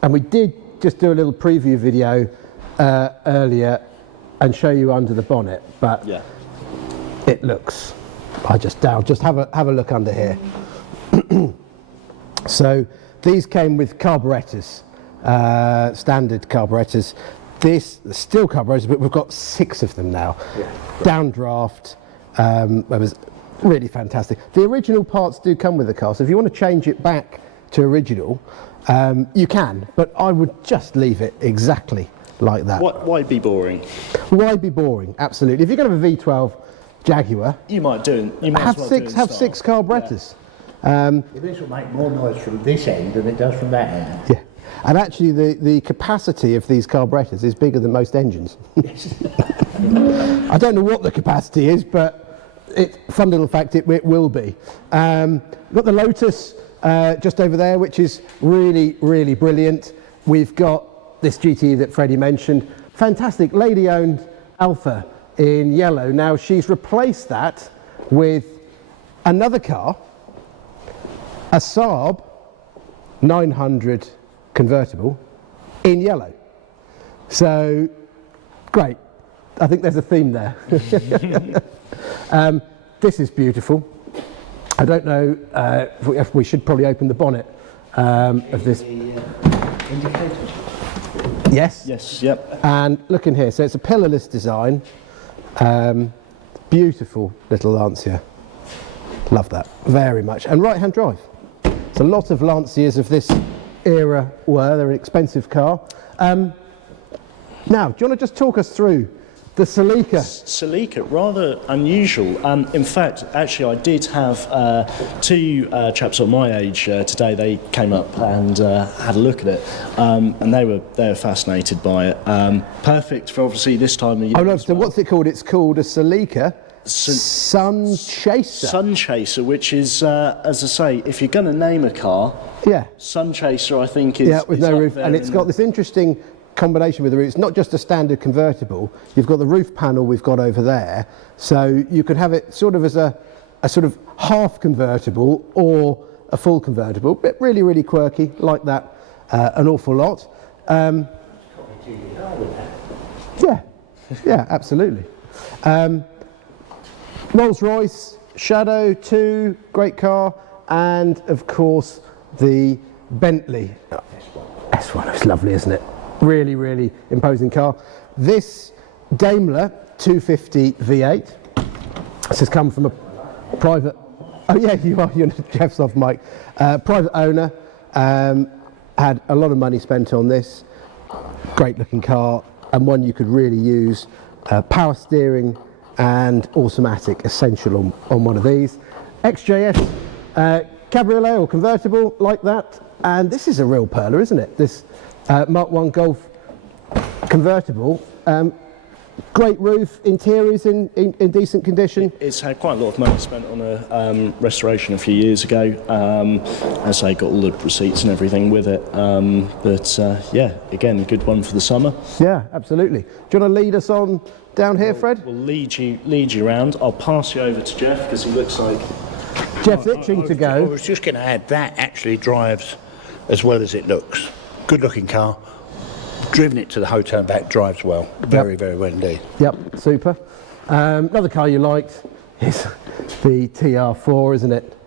we did just do a little preview video earlier and show you under the bonnet, but Yeah. it looks, just have a look under here. So these came with carburetors, standard carburetors. This still carburetors, but we've got 6 of them now. Yeah. Downdraft. It was really fantastic. The original parts do come with the car, so if you want to change it back to original, you can, but I would just leave it exactly like that. Why be boring? Why be boring? Absolutely. If you're going to have a V12 Jaguar, You might do it. You might have as well do six it in six style. carburetors. This will make more noise from this end than it does from that end. Yeah. And actually, the capacity of these carburetors is bigger than most engines. I don't know what the capacity is, but fundamental fact, it will be. We've got the Lotus just over there, which is really, really brilliant. We've got this GTE that Freddie mentioned. Fantastic lady-owned Alpha in yellow. Now, she's replaced that with another car, a Saab 900 convertible in yellow. So, great. I think there's a theme there. This is beautiful. I don't know if we should probably open the bonnet of this. Indicators. Yes. Yes, yep. And look in here. So it's a pillarless design. Beautiful little Lancia. Love that very much. And right-hand drive. So a lot of Lancias of this era were. They're an expensive car. Now, do you want to just talk us through the Celica? Celica, rather unusual. In fact, actually, I did have 2 chaps on my age today. They came up and had a look at it, and they were fascinated by it. Perfect for obviously this time of year. Oh no! as So well. what's it called? It's called a Celica Sun Chaser. Sun Chaser, which is, as I say, if you're going to name a car, Yeah. Sun Chaser, I think is With is no up roof, there and it's in got this interesting combination with the roof. It's not just a standard convertible. You've got the roof panel we've got over there, so you could have it sort of as a sort of half convertible or a full convertible. But really, really quirky, like that an awful lot. Yeah, absolutely. Rolls-Royce Shadow 2, great car, and of course the Bentley S1. It's lovely, isn't it? Really, really imposing car. This Daimler 250 V8. This has come from a private. Oh yeah, you're Jeff's off mic. Private owner. Had a lot of money spent on this. Great looking car, and one you could really use. Power steering and automatic essential on one of these. XJS cabriolet or convertible like that. And this is a real perler, isn't it? This Mark 1 Golf convertible. Great roof, interiors in decent condition. It's had quite a lot of money spent on a restoration a few years ago. As I got all the receipts and everything with it. Yeah, again, a good one for the summer. Yeah, absolutely. Do you want to lead us on down here, Fred? We'll lead you around. I'll pass you over to Jeff because he looks like... Jeff's itching to I go. was just going to add, that actually drives as well as it looks. Good looking car. Driven it to the hotel and back, drives well. Very well indeed. Yep, super. Another car you liked is the TR4, isn't it?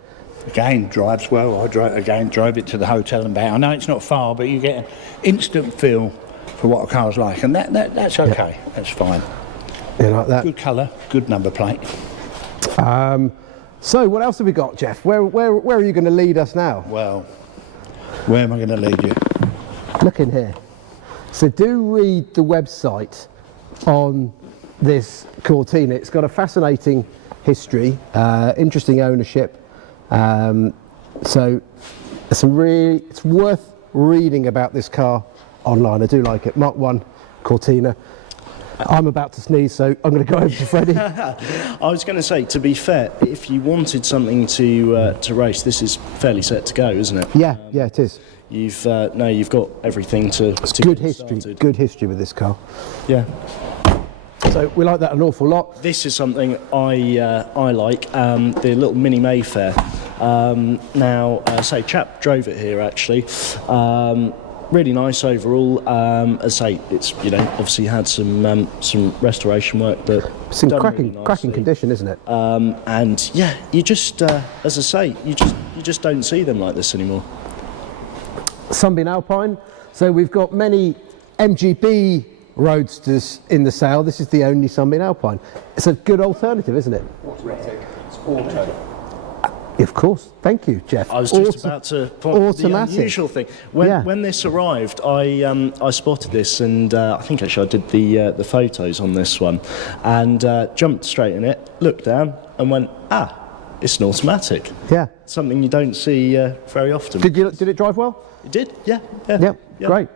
Again, drives well. I drove it to the hotel and back. I know it's not far, but you get an instant feel for what a car's like, and that's okay. That's fine. You like that? Good colour, good number plate. So what else have we got, Jeff? Where are you going to lead us now? Well, where am I going to lead you? Look in here. So do read the website on this Cortina. It's got a fascinating history, interesting ownership. So it's worth reading about this car online. I do like it. Mark 1 Cortina. I'm about to sneeze, so I'm going to go over to Freddie. I was going to say, to be fair, if you wanted something to race, this is fairly set to go, isn't it? Yeah, it is. You've got everything to Good get history. started. Good history with this car. Yeah. So we like that an awful lot. This is something I like, the little mini Mayfair. Chap drove it here actually. Really nice overall. As I say, it's obviously had some restoration work, but It's in done cracking really nicely. condition, isn't it? And yeah, you just as I say, you just don't see them like this anymore. Sunbeam Alpine. So we've got many MGB roadsters in the sale. This is the only Sunbeam Alpine. It's a good alternative, isn't it? Automatic. It's auto. Of course. Thank you, Jeff. I was just about to point automatic. the unusual thing. When this arrived, I spotted this, and I think actually I did the photos on this one, and jumped straight in it, looked down, and went, it's an automatic. Yeah. Something you don't see very often. Did it drive well? It did, yeah. Yep. Great.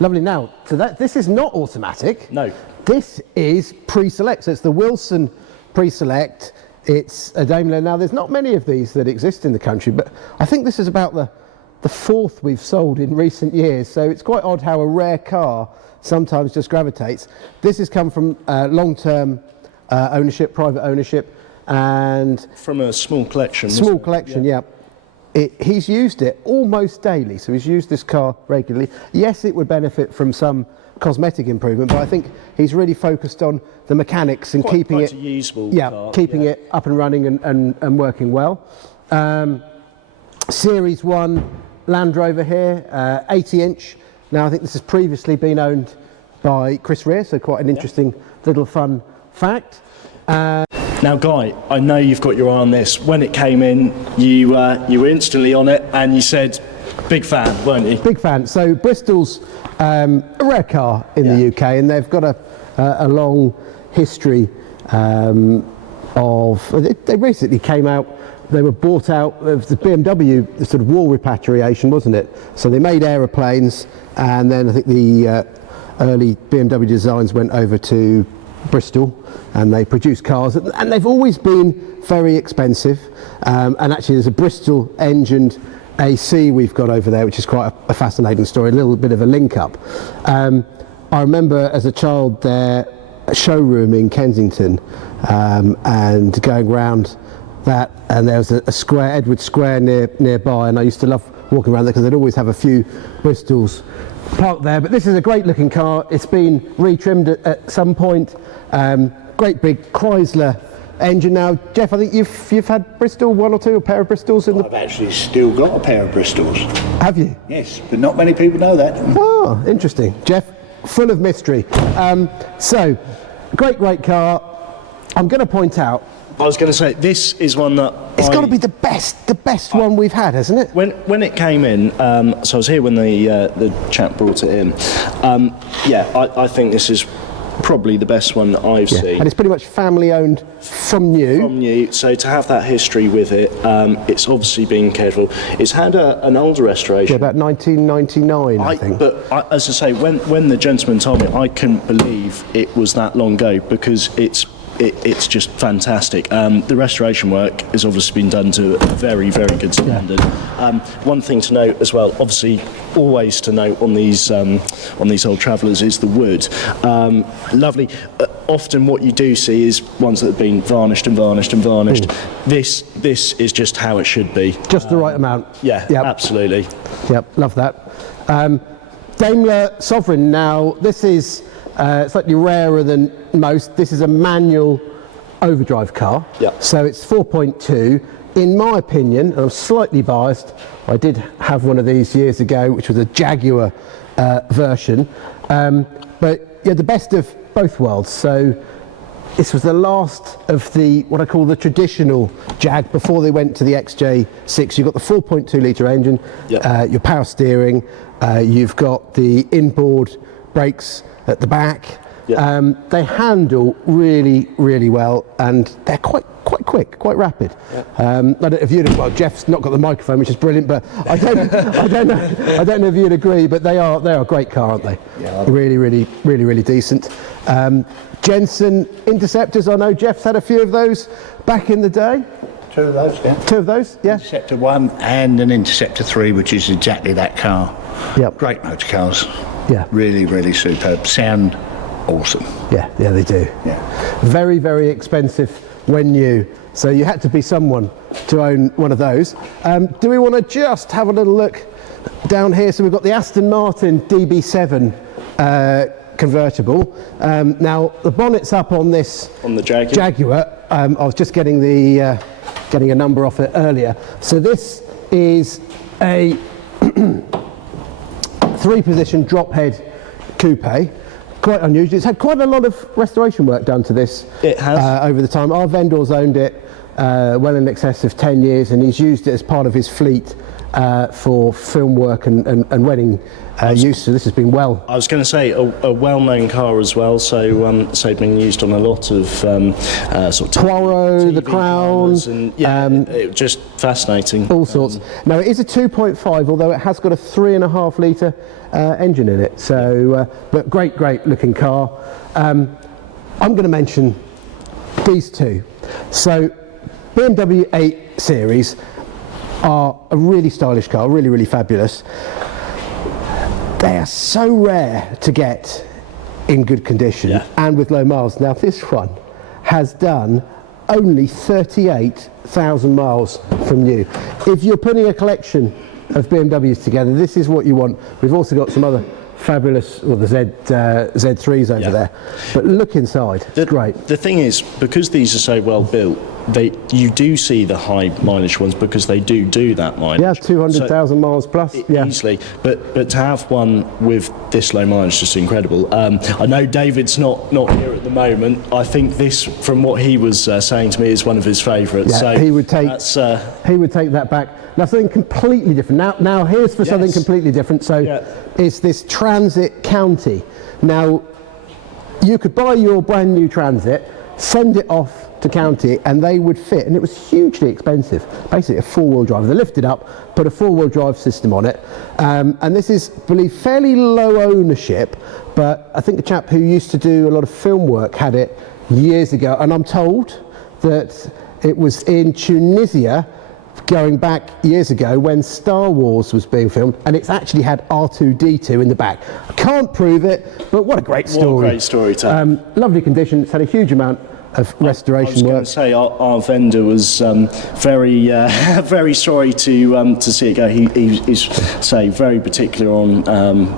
Lovely. Now, so this is not automatic. No. This is pre-select. So it's the Wilson pre-select. It's a Daimler. Now, there's not many of these that exist in the country, but I think this is about the fourth we've sold in recent years. So it's quite odd how a rare car sometimes just gravitates. This has come from long-term ownership, private ownership, and From a small collection. small wasn't it? collection. Yeah. He's used it almost daily, so he's used this car regularly. Yes, it would benefit from some cosmetic improvement, but I think he's really focused on the mechanics and keeping quite it a usable car, keeping it up and running and working well. Series 1 Land Rover here, 80-inch. Now I think this has previously been owned by Chris Rea, so quite an interesting little fun fact. Now, Guy, I know you've got your eye on this. When it came in, you were instantly on it, and you said, big fan, weren't you? Big fan. So Bristol's a rare car in the UK, and they've got a long history They recently came out. They were bought out of the BMW, the sort of war repatriation, wasn't it? So they made aeroplanes, and then I think the early BMW designs went over to Bristol, and they produced cars, and they've always been very expensive. And actually, there's a Bristol engined AC we've got over there, which is quite a fascinating story, a little bit of a link up. I remember as a child there, a showroom in Kensington, and going round that, and there was a square, Edward Square nearby, and I used to love walking around there because they'd always have a few Bristols parked there. But this is a great looking car. It's been retrimmed at some point. Great big Chrysler engine. Now, Jeff, I think you've had Bristol, one or two, a pair of Bristols in the... I've actually still got a pair of Bristols. Have you? Yes, but not many people know that. Oh, interesting. Jeff, full of mystery. So, great car. I'm going to point out, I was going to say, this is one that it's got to be the best one we've had, hasn't it? When it came in, so I was here when the chap brought it in. I think this is probably the best one that I've seen. And it's pretty much family owned from new. From new, so to have that history with it, it's obviously been careful. It's had an older restoration. About 1999, I think. But as I say, when the gentleman told me, I couldn't believe it was that long ago, because it's just fantastic. The restoration work has obviously been done to a very, very good standard. One thing to note as well, obviously, always to note on these old Travellers is the wood. Lovely. Often what you do see is ones that have been varnished and varnished and varnished. This is just how it should be. Just the right amount. Yeah, yep. Absolutely. Yep, love that. Daimler Sovereign. Now, this is slightly rarer than most. This is a manual overdrive car. Yep. So it's 4.2. In my opinion, and I'm slightly biased, I did have one of these years ago, which was a Jaguar version. But yeah, the best of both worlds. So this was the last of the, what I call the traditional Jag, before they went to the XJ6. You've got the 4.2 litre engine, Yep. your power steering, you've got the inboard brakes at the back. Yep. They handle really, really well, and they're quite quick, quite rapid. Yep. I don't know if you'd, well, Jeff's not got the microphone, which is brilliant, but I don't know if you'd agree, but they are a great car, aren't they? Yeah. Really decent. Jensen Interceptors, I know Jeff's had a few of those back in the day. 2 of those, yeah. 2 of those, yeah. Interceptor 1 and an Interceptor 3, which is exactly that car. Yep. Great motor cars. Yeah. Really superb. Sound awesome. Yeah, they do. Yeah. Very expensive when new. So you had to be someone to own one of those. Do we want to just have a little look down here? So we've got the Aston Martin DB7 convertible. Now the bonnet's up on this On the Jaguar. Jaguar. I was just getting a number off it earlier. So this is a 3-position drop head coupe. Quite unusual. It's had quite a lot of restoration work done to this. It has. Over the time. Our vendor's owned it well in excess of 10 years, and he's used it as part of his fleet for film work and wedding use. So this has been well. I was going to say a well-known car as well. So it's been used on a lot of sort of Poirot, The Crown, and it just fascinating. All sorts. Now it is a 2.5, although it has got a 3.5 litre engine in it. So, but great looking car. I'm going to mention these two. So BMW 8 Series are a really stylish car, really fabulous. They are so rare to get in good condition and with low miles. Now this one has done only 38,000 miles from new. If you're putting a collection of BMWs together, this is what you want. We've also got some other fabulous, well, the Z3s over there. But look inside, it's great. The thing is, because these are so well built, you do see the high mileage ones because they do that mileage. Yeah, 200,000 miles plus. Easily. But to have one with this low mileage is just incredible. I know David's not here at the moment. I think this, from what he was saying to me, is one of his favourites. Yeah, so he would take that back. Now something completely different. Now here's for something completely different. So it's this Transit County. Now you could buy your brand new Transit, send it off to County, and they would fit, and it was hugely expensive. Basically a 4-wheel drive. They lifted up, put a 4-wheel drive system on it, and this is, I believe, fairly low ownership, but I think the chap who used to do a lot of film work had it years ago, and I'm told that it was in Tunisia going back years ago when Star Wars was being filmed, and it's actually had R2-D2 in the back. I can't prove it, but what a great story. What a great story, Tom. Lovely condition. It's had a huge amount of restoration work. I was going to say our vendor was very sorry to see it go. He's very particular on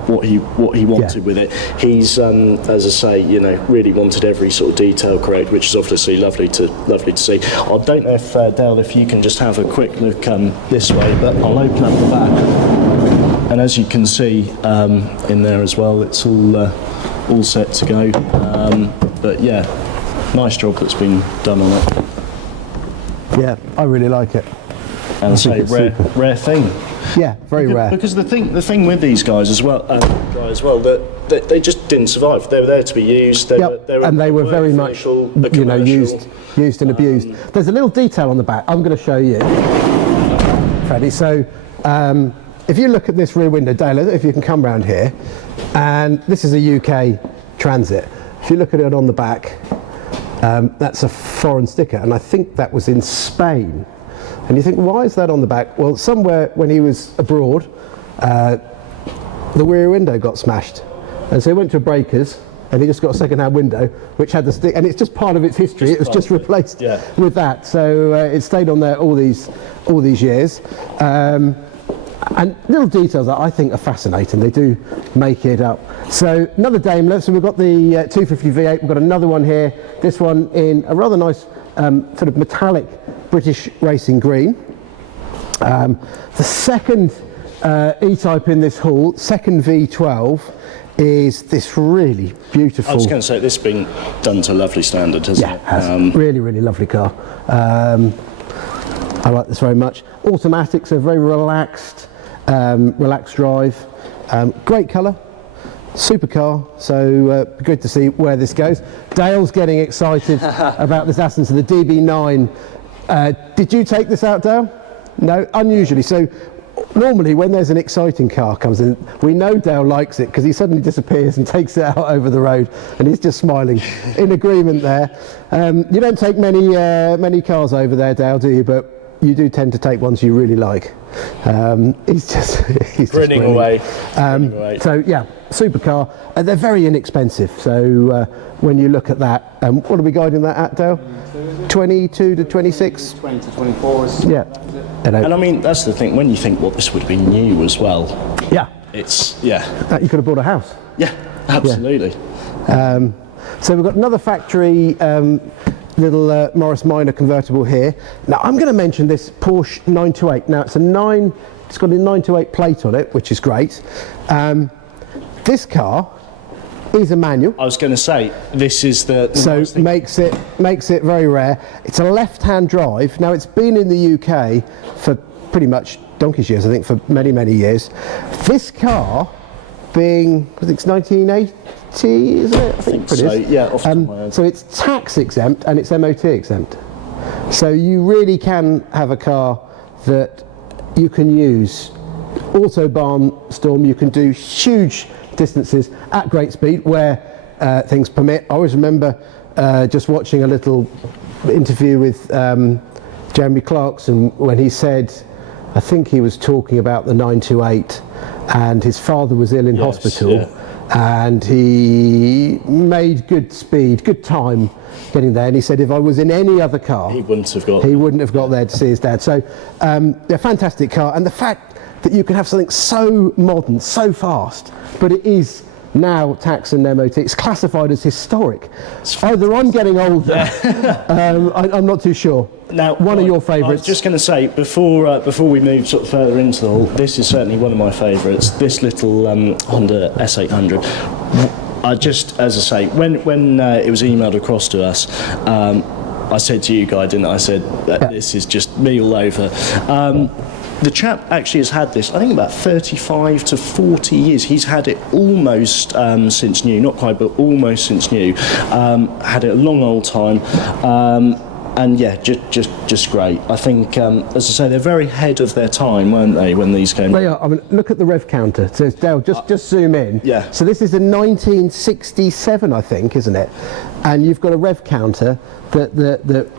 what he wanted with it. He's as I say, really wanted every sort of detail correct, which is obviously lovely to see. I don't know if Dale, if you can just have a quick look this way, but I'll open up the back, and as you can see in there as well, it's all set to go. But yeah. Nice job that's been done on it. Yeah, I really like it. And I say rare thing. Yeah, very rare. Because the thing with these guys as well, that they just didn't survive. They were there to be used. They were very much, used and abused. There's a little detail on the back I'm going to show you, Freddie. So if you look at this rear window, Dale, if you can come round here, and this is a UK Transit. If you look at it on the back, that's a foreign sticker, and I think that was in Spain. And you think, why is that on the back? Well, somewhere when he was abroad, the rear window got smashed, and so he went to a breakers and he just got a second-hand window which had the stick, and it's just part of its history. It was just replaced with that, so it stayed on there all these years. And little details that I think are fascinating. They do make it up. So another Daimler. So we've got the 250 V8. We've got another one here. This one in a rather nice sort of metallic British racing green. The second E-Type in this haul, second V12, is this really beautiful. I was going to say, this has been done to a lovely standard, hasn't it? Yeah, it has. Really, really lovely car. I like this very much. Automatics are very relaxed drive. Great colour, supercar. So good to see where this goes. Dale's getting excited about this Aston, so the DB9. Did you take this out, Dale? No, unusually. So normally when there's an exciting car comes in, we know Dale likes it because he suddenly disappears and takes it out over the road, and he's just smiling in agreement there. You don't take many cars over there, Dale, do you? But you do tend to take ones you really like. He's grinning away. So yeah, supercar. They're very inexpensive. So when you look at that, what are we guiding that at, Dale? 22 to 26? 20 to 24. Yeah. And I mean, that's the thing, when you think, well, this would be new as well. Yeah. It's, you could have bought a house. Yeah, absolutely. Yeah. So we've got another factory little Morris Minor convertible here. Now I'm going to mention this Porsche 928. Now it's got a 928 plate on it, which is great. This car is a manual. I was going to say, this is the so makes it very rare. It's a left-hand drive. Now it's been in the UK for pretty much donkey's years, I think, for many years. This car being, I think it's 1980, is it? I think so, it is. yeah. Off the top of my head. So it's tax exempt and it's MOT exempt. So you really can have a car that you can use Autobahn Storm. You can do huge distances at great speed where things permit. I always remember just watching a little interview with Jeremy Clarkson when he said, I think he was talking about the 928, and his father was ill in hospital, and he made good time getting there, and he said if I was in any other car he wouldn't have got there to see his dad. So a fantastic car, and the fact that you can have something so modern, so fast, but it is now tax and MOT. It's classified as historic. Either I'm getting older, I'm not too sure. Now, one of your favourites. I was just going to say, before we move sort of further into the hall, this is certainly one of my favourites. This little Honda S800. I just, as I say, when it was emailed across to us, I said to you, Guy, didn't I? I said that this is just me all over. The chap actually has had this, I think, about 35 to 40 years. He's had it almost since new, not quite, but almost since new. Had it a long old time. And yeah, just great. I think, as I say, they're very ahead of their time, weren't they, when these came? They are. I mean, look at the rev counter. So Dale, just zoom in. Yeah. So this is a 1967, I think, isn't it? And you've got a rev counter that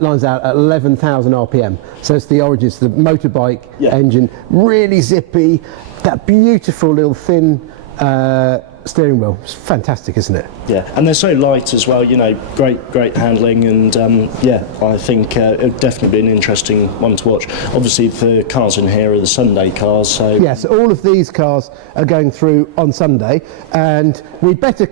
lines out at 11,000 RPM. So it's the origin, it's the motorbike engine, really zippy, that beautiful little thin steering wheel. It's fantastic, isn't it? Yeah, and they're so light as well, you know, great handling, and I think it'll definitely be an interesting one to watch. Obviously the cars in here are the Sunday cars, so... Yes, all of these cars are going through on Sunday, and we'd better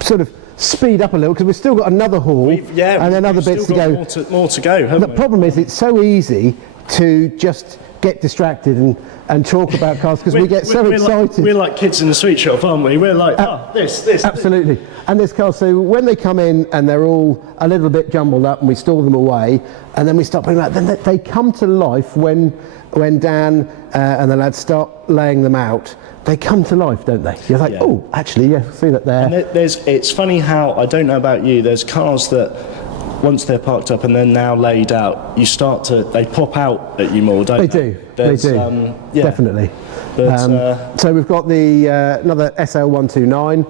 sort of speed up a little because we've still got another haul and then other bits to go. More to go, haven't we? The problem is it's so easy to just get distracted and talk about cars because we get so excited. We're like kids in the sweet shop, aren't we? We're like, this. Absolutely. And this car, so when they come in and they're all a little bit jumbled up and we store them away and then we start putting them out, then they come to life when Dan and the lads start laying them out. They come to life, don't they? You're like, oh, actually, yeah, see that there. And it's funny how, I don't know about you, there's cars that once they're parked up and they're now laid out, they pop out at you more, don't they? They do, definitely. But, so we've got the another SL129.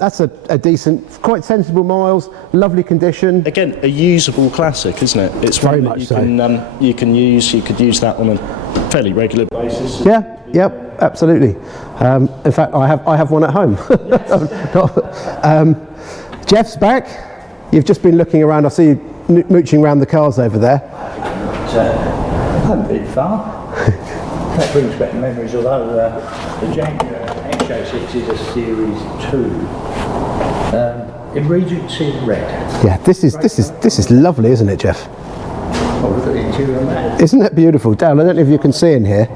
That's a decent, quite sensible miles, lovely condition. Again, a usable classic, isn't it? It's very one much that you could use that on a fairly regular basis. Yeah, yep, absolutely. In fact, I have one at home. Jeff's back. You've just been looking around. I see you mooching around the cars over there. I haven't been far. That brings back memories, although the Jaguar XJ6 is a Series 2 in Regency Red. Yeah, this is lovely, isn't it, Jeff? Oh, look at the interior on that. Isn't that beautiful? Dale, I don't know if you can see in here.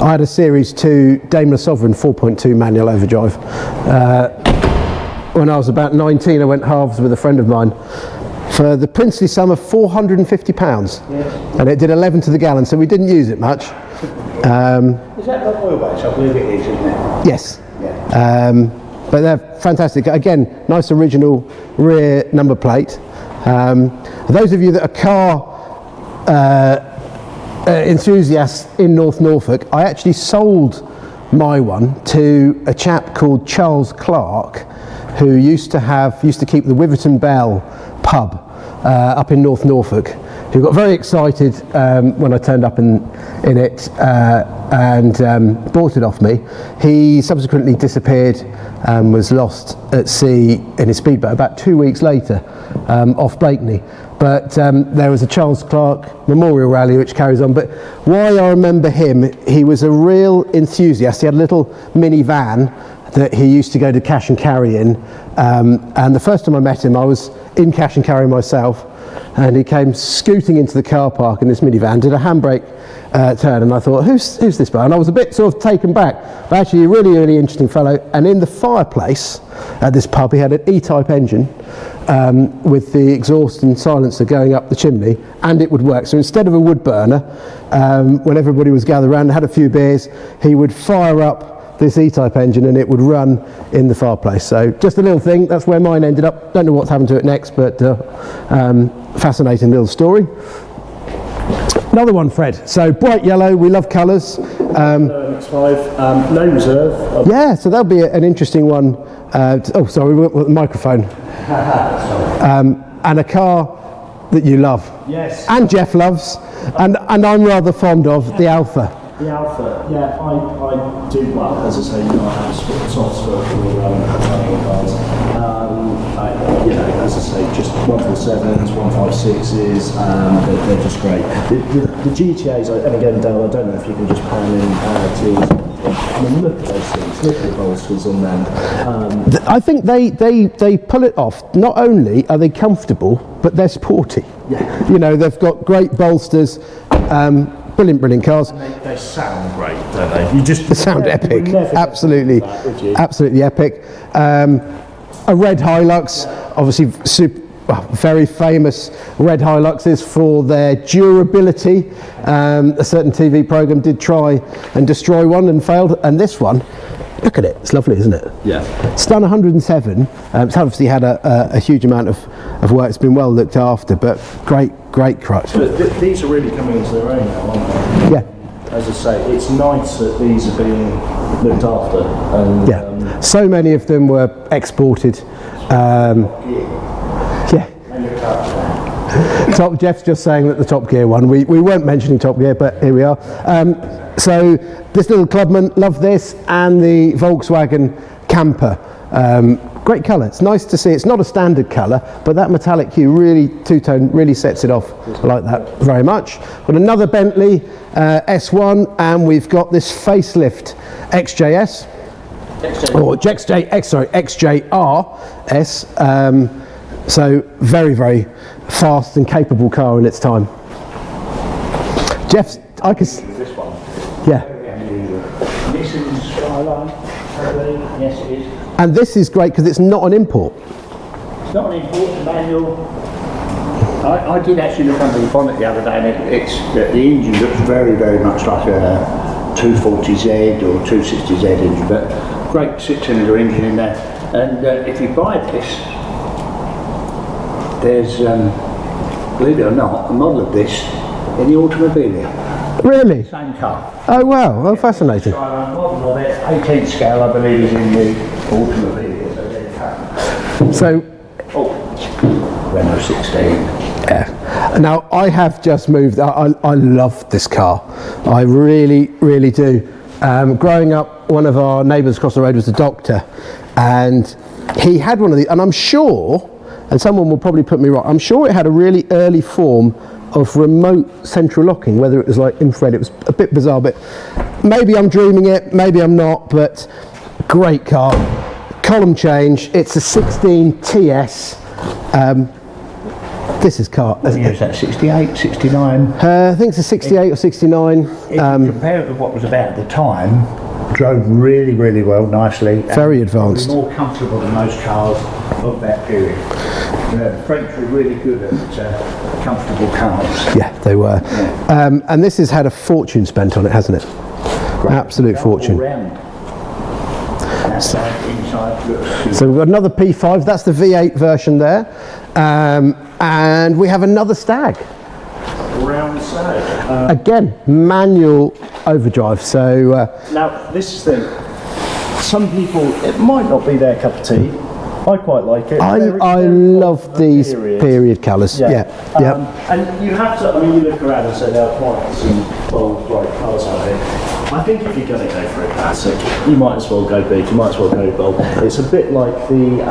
I had a Series 2 Daimler Sovereign 4.2 manual overdrive. When I was about 19, I went halves with a friend of mine for the princely sum of £450. Yes. And it did 11 to the gallon, so we didn't use it much. Is that not wheelbase? I believe it is, isn't it? Yes. Yeah. But they're fantastic. Again, nice original rear number plate. Those of you that are car enthusiasts in North Norfolk, I actually sold my one to a chap called Charles Clark, who used to keep the Wiverton Bell pub up in North Norfolk, who got very excited when I turned up in it and bought it off me. He subsequently disappeared and was lost at sea in his speedboat about 2 weeks later off Blakeney. But there was a Charles Clark Memorial Rally which carries on. But why I remember him, he was a real enthusiast. He had a little minivan that he used to go to cash and carry in. And the first time I met him, I was in cash and carry myself. And he came scooting into the car park in this minivan, did a handbrake turn, and I thought, who's this guy? And I was a bit sort of taken back, but actually a really, really interesting fellow. And in the fireplace at this pub, he had an E-type engine with the exhaust and silencer going up the chimney, and it would work. So instead of a wood burner, when everybody was gathered around and had a few beers, he would fire up this E-type engine and it would run in the fireplace. So just a little thing, that's where mine ended up. Don't know what's happened to it next, but fascinating little story. Another one, Fred. So bright yellow, we love colours. X5, no reserve. Yeah, so that'll be an interesting one. Oh, sorry, we went with the microphone. And a car that you love. Yes. And Jeff loves, and I'm rather fond of, the Alpha. The Alpha, yeah, I do, well, as I say, I have soft spot for Italian cars. As I say, just 147s, 156s, they're just great. The GTAs, and again, Dale, I don't know if you can just pan in I mean, look at those things, look at the bolsters on them. I think they pull it off. Not only are they comfortable, but they're sporty. Yeah. You know, they've got great bolsters. Brilliant cars. And they sound great, don't they? They sound epic. Absolutely, absolutely epic. A red Hilux, obviously very famous red Hiluxes for their durability. A certain TV program did try and destroy one and failed, and this one, look at it, it's lovely, isn't it? Yeah. It's done 107. It's obviously had a huge amount of work. It's been well looked after, but great crutch. But these are really coming into their own now, aren't they? Yeah. As I say, it's nice that these are being looked after. And, yeah. So many of them were exported. Jeff's just saying that the Top Gear one. We weren't mentioning Top Gear, but here we are. So this little clubman, love this, and the Volkswagen Camper. Great colour. It's nice to see. It's not a standard colour, but that metallic hue, really two-tone, really sets it off. I like that very much. Got another Bentley S1, and we've got this facelift XJS. Or XJRS. So very, very fast and capable car in its time. Jeff's, I could, This one. yeah. Nissan Skyline, I believe. Yes, it is. And this is great because it's not an import. It's not an important manual. I did actually look under the bonnet the other day, and the engine looks very, very much like a 240Z or 260Z engine, but great 6-cylinder engine in there. And if you buy this, there's, believe it or not, a model of this in the Automobilia. Really? Same car. Oh wow, oh fascinating. Model of it, 18th scale, I believe, is in the Automobilia. So there you go. So, Renault 16. yeah. Now I have just moved. I love this car. I really, really do. Growing up, one of our neighbours across the road was a doctor, and he had one of these. And I'm sure, and someone will probably put me right, I'm sure it had a really early form of remote central locking, whether it was like infrared. It was a bit bizarre, but maybe I'm dreaming it, maybe I'm not. But great car, column change. It's a 16 TS. This is car. What year is that? 68, 69? I think it's a 68 or 69. If you compare it with what was about at the time, drove really, really well, nicely. Very advanced. More comfortable than most cars of that period. The French were really good at comfortable cars. Yeah, they were. And this has had a fortune spent on it, hasn't it? Absolute fortune. All round. Outside, inside, looks So we've got another P5. That's the V8 version there. And we have another Stag. Round side. Again, manual overdrive. So Now, this is the thing. Some people, it might not be their cup of tea. I quite like it. I They're love of the these period colours. Yeah. And you have to, I mean, you look around and say there are quite some bold, bright colours out here. I think if you're going to go for a classic, you might as well go big, you might as well go bold. It's a bit like the,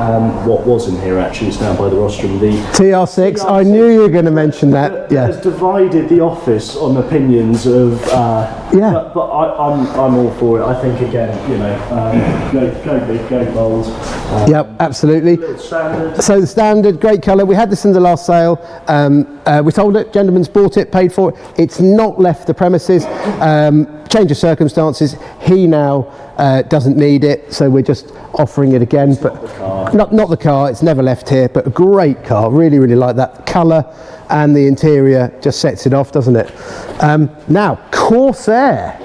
what was in here actually, it's down by the rostrum, the TR6. I knew you were going to mention that. that has divided the office on opinions of, Yeah. but I'm all for it. I think again, you know, go big, go bold. Yep, absolutely. Little standard. So the standard, great colour. We had this in the last sale. We sold it. Gentleman's bought it, paid for it. It's not left the premises. Change of circumstances. He now doesn't need it, so we're just offering it again. But not the car. It's never left here. But a great car. Really, really like that colour, and the interior just sets it off, doesn't it? Now Corsair.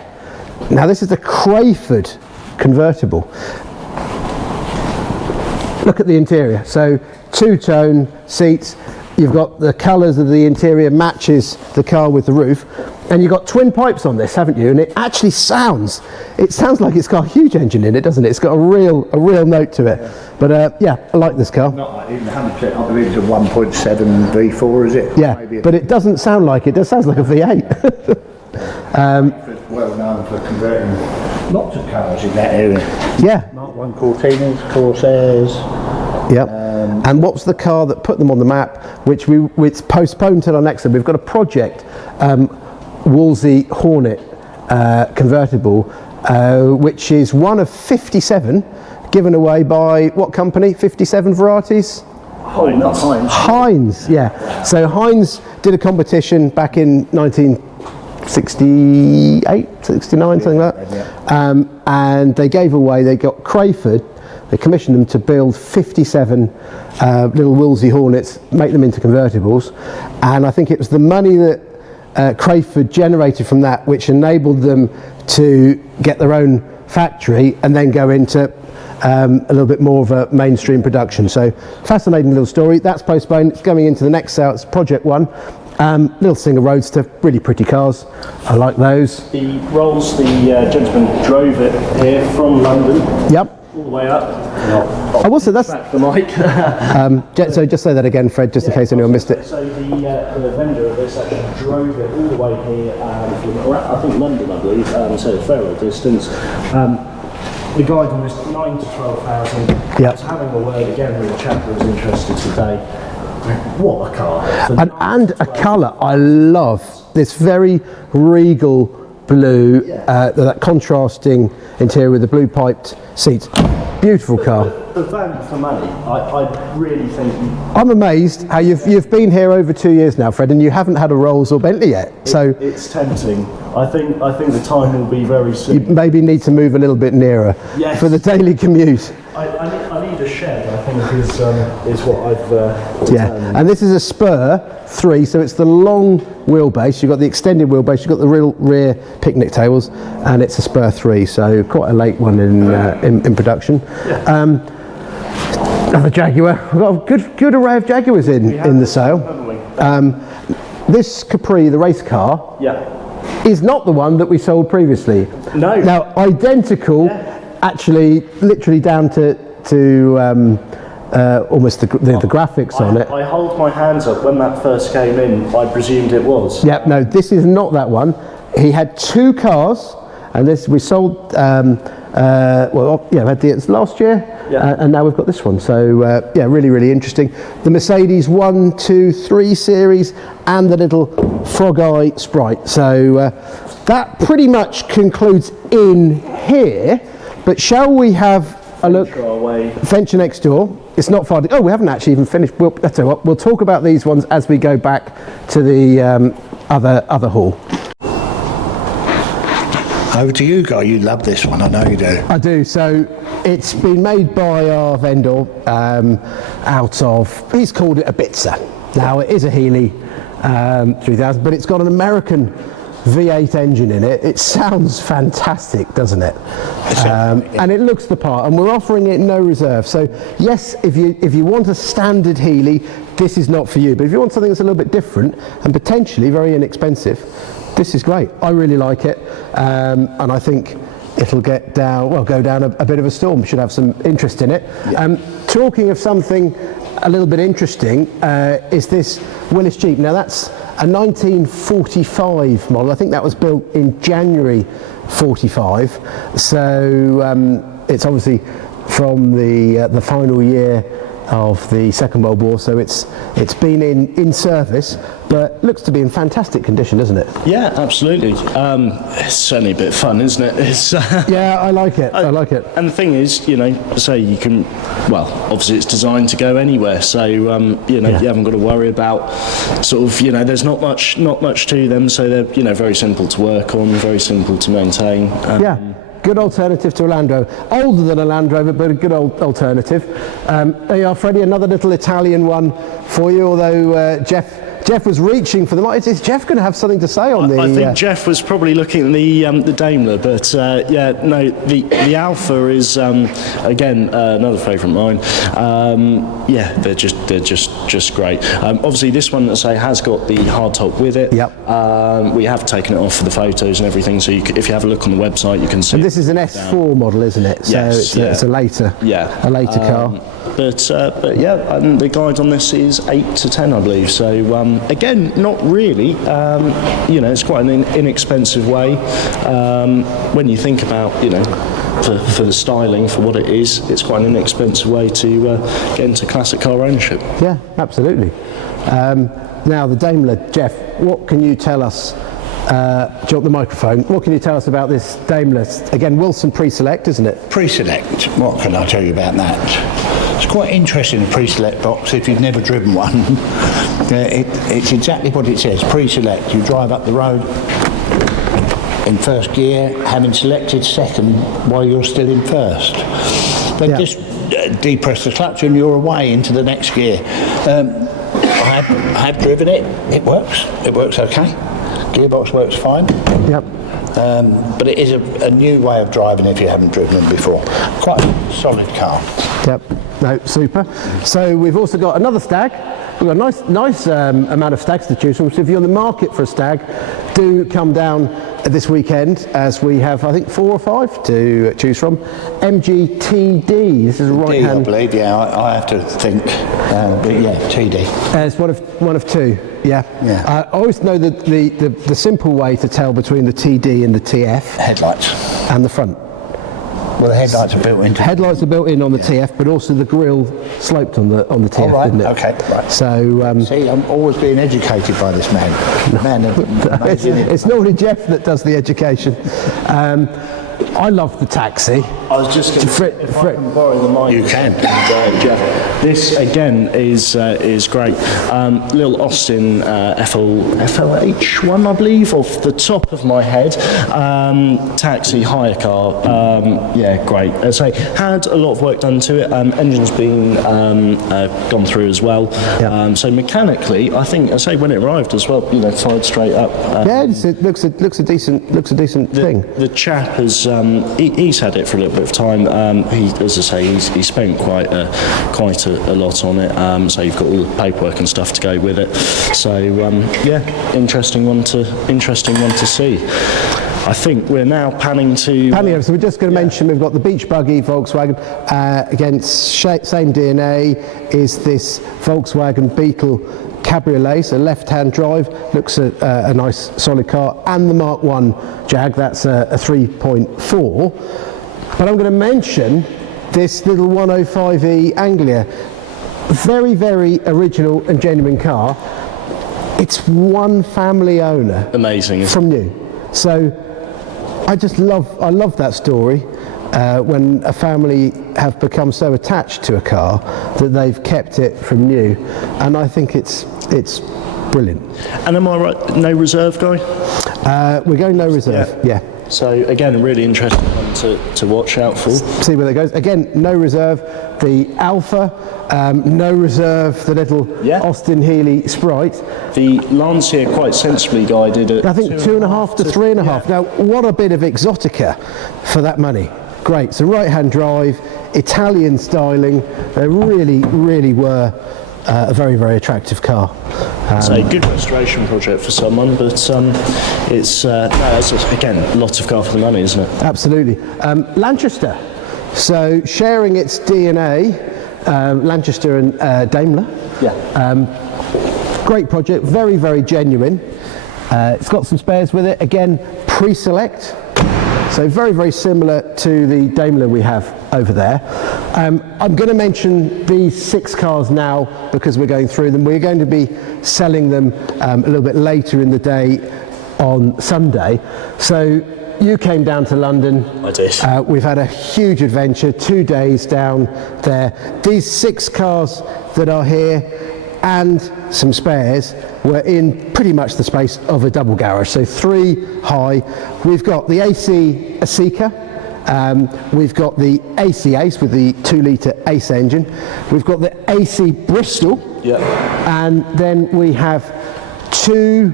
Now this is the Crayford convertible. Look at the interior. So two-tone seats. You've got the colours of the interior matches the car with the roof, and you've got twin pipes on this, haven't you? And it actually sounds like it's got a huge engine in it, doesn't it? It's got a real note to it. But yeah, I like this car. not like even 100%. I believe it's a 1.7 V4, is it? Yeah, Maybe but it doesn't sound like it. It does sound like a V8. it's well known for converting lots of cars in that area. Yeah. Mark 1 Cortinas, Corsairs. Yep. And what's the car that put them on the map, which it's postponed till our next one? We've got a project, Wolsey Hornet convertible, which is one of 57 given away by what company? 57 Varieties? Heinz, yeah. So Heinz did a competition back in 1968, 69, something like that. And they gave away, they got Crayford, they commissioned them to build 57 little Wolsey Hornets, make them into convertibles. And I think it was the money that Crayford generated from that which enabled them to get their own factory and then go into a little bit more of a mainstream production. So fascinating little story. That's postponed. It's going into the next sale. It's Project One. Little Singer Roadster, really pretty cars. I like those. The Rolls, the gentleman drove it here from London. Yep. All the way up. I will say that's. Back the mic. So just say that again, Fred, just in case anyone missed it. So the vendor of this actually drove it all the way here from, I think London, I believe, so a fair distance. The guide on this 9 to 12,000. Yep. I was having a word again with a chap who was interested today. What a car! And a colour I love. This very regal blue, that contrasting interior with the blue piped seats. Beautiful car. for value for money, I really think I'm amazed how you've been here over 2 years now, Fred, and you haven't had a Rolls or Bentley yet. So it's tempting. I think the time will be very soon. you maybe need to move a little bit nearer Yes. for the daily commute. I need a shed, I think, is what I've Yeah, determined. and this is a Spur 3, so it's the long wheelbase. You've got the extended wheelbase, you've got the real rear picnic tables, and it's a Spur 3, so quite a late one in production. Another Jaguar. We've got a good array of Jaguars in the sale. This Capri, the race car, is not the one that we sold previously. No. Now, identical, actually, literally down to almost the graphics on it. I hold my hands up. When that first came in, I presumed it was. Yeah, no, this is not that one. He had 2 cars, and this we sold. We had the last year, and now we've got this one. So really, really interesting. The Mercedes 1, 2, 3 series, and the little frog eye Sprite. So that pretty much concludes in here. But shall we have a look? Venture next door. It's not far. We haven't actually even finished. We'll talk about these ones as we go back to the other hall. Over to you, Guy. You love this one, I know you do. I do. So it's been made by our vendor out of, he's called it a Bitzer. Now it is a Healy 3000, but it's got an American V8 engine in it. It sounds fantastic, doesn't it? And it looks the part, and we're offering it no reserve. So yes, if you want a standard Healy, this is not for you. But if you want something that's a little bit different and potentially very inexpensive, this is great. I really like it, and I think it'll go down a bit of a storm. Should have some interest in it. Talking of something a little bit interesting, is this Willis Jeep. Now that's a 1945 model. I think that was built in January 45. So it's obviously from the final year of the Second World War, so it's been in service, but looks to be in fantastic condition, doesn't it? Yeah, absolutely. It's certainly a bit fun, isn't it? It's, yeah, I like it. I like it. And the thing is, say you can. Well, obviously it's designed to go anywhere, so you haven't got to worry about sort of there's not much to them, so they're very simple to work on, very simple to maintain. Good alternative to a Land Rover. Older than a Land Rover, but a good old alternative. There you are, Freddie, another little Italian one for you, although Jeff was reaching for the mic. Is Jeff going to have something to say on the... I think Jeff was probably looking at the Daimler, but the Alpha is, again, another favourite of mine. They're just great. Obviously, this one, has got the hardtop with it. Yep. We have taken it off for the photos and everything, so if you have a look on the website, you can see. And this is an S4 model, isn't it? So yes, it's a later car. But the guide on this is 8 to 10, I believe. So again, not really. It's quite an inexpensive way when you think about for the styling, for what it is. It's quite an inexpensive way to get into classic car ownership. Yeah, absolutely. Now the Daimler, Jeff, what can you tell us? Do you want the microphone? What can you tell us about this Daimler? Again, Wilson Pre-Select, isn't it? Pre-Select. What can I tell you about that? It's quite interesting, the Pre-Select box, if you've never driven one. It's exactly what it says, Pre-Select. You drive up the road in first gear, having selected second while you're still in first. Then just depress the clutch and you're away into the next gear. I have driven it. It works okay. Gearbox works fine. Yep. But it is a new way of driving if you haven't driven them before. Quite a solid car. Yep. No, super. So we've also got another Stag. We've got a nice amount of Stags to choose from. So if you're on the market for a Stag, do come down this weekend, as we have, I think, 4 or 5 to choose from. MGTD. This is a right-hand. I believe. Yeah, I have to think. But yeah, TD. It's one of 2. Yeah. I always know that the simple way to tell between the TD and the TF. Headlights. And the front. Well, the headlights are built in. Headlights are built in on the TF, but also the grille sloped on the TF, right. didn't it? Okay, right. So see, I'm always being educated by this man. It's normally Jeff that does the education. I love the taxi. I was just going to say, if I can borrow the mic. You can. And, Jeff, this again is great. Little Austin FLH1, I believe, off the top of my head. Taxi hire car. Yeah, great. As I say, had a lot of work done to it. Engine's been gone through as well. Yeah. So mechanically, I think, as I say, when it arrived as well, you know, fired straight up. Yeah, it looks a decent thing. The chap has he's had it for a little bit of time. He, as I say, he spent quite a lot on it. So you've got all the paperwork and stuff to go with it. So yeah, interesting one to see. I think we're now panning to... So we're just going to mention we've got the beach buggy Volkswagen. Again, same DNA is this Volkswagen Beetle Cabriolet, so left-hand drive, looks a nice solid car, and the Mark 1 Jag, that's a 3.4. But I'm going to mention this little 105e Anglia. Very, very original and genuine car. It's one family owner. Amazing. From new. So I love that story. When a family have become so attached to a car that they've kept it from new, and I think it's brilliant. And am I right, no reserve, guy? We're going no reserve, yeah. So again, a really interesting one to watch out for. See where that goes. Again, no reserve. The Alpha, no reserve. The little Austin Healey Sprite. The Lancia quite sensibly guided at I think 2.5 to 3.5. Now, what a bit of exotica for that money. Great. So right-hand drive, Italian styling. They really, really were a very, very attractive car. It's a good restoration project for someone, but it's again, lots of car for the money, isn't it? Absolutely. Lanchester. So sharing its DNA, Lanchester and Daimler. Yeah. Great project, very, very genuine. It's got some spares with it. Again, pre-select. So very, very similar to the Daimler we have over there. I'm going to mention these 6 cars now because we're going through them. We're going to be selling them a little bit later in the day on Sunday. So you came down to London. I did. We've had a huge adventure, 2 days down there. These 6 cars that are here and some spares were in pretty much the space of a double garage, so 3 high. We've got the AC Asika, we've got the AC Ace with the 2-litre Ace engine, we've got the AC Bristol, and then we have 2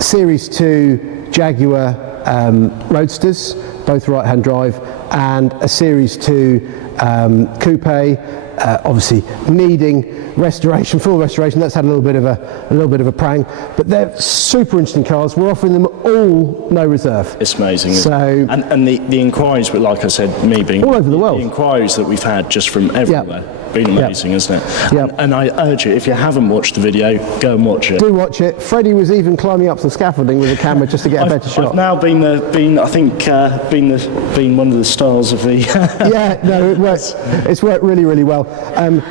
Series 2 Jaguar Roadsters, both right-hand drive, and a Series 2 coupe, obviously needing restoration, full restoration. That's had a little bit of a prang, but they're super interesting cars. We're offering them all no reserve. It's amazing. So and the inquiries, but like I said, me being all over the world, the inquiries that we've had just from everywhere. Been amazing, isn't it? And I urge you, if you haven't watched the video, go and watch it. Do watch it. Freddie was even climbing up some scaffolding with a camera just to get a better shot. I've now been one of the stars of the. Yeah, no, it works. It's worked really, really well.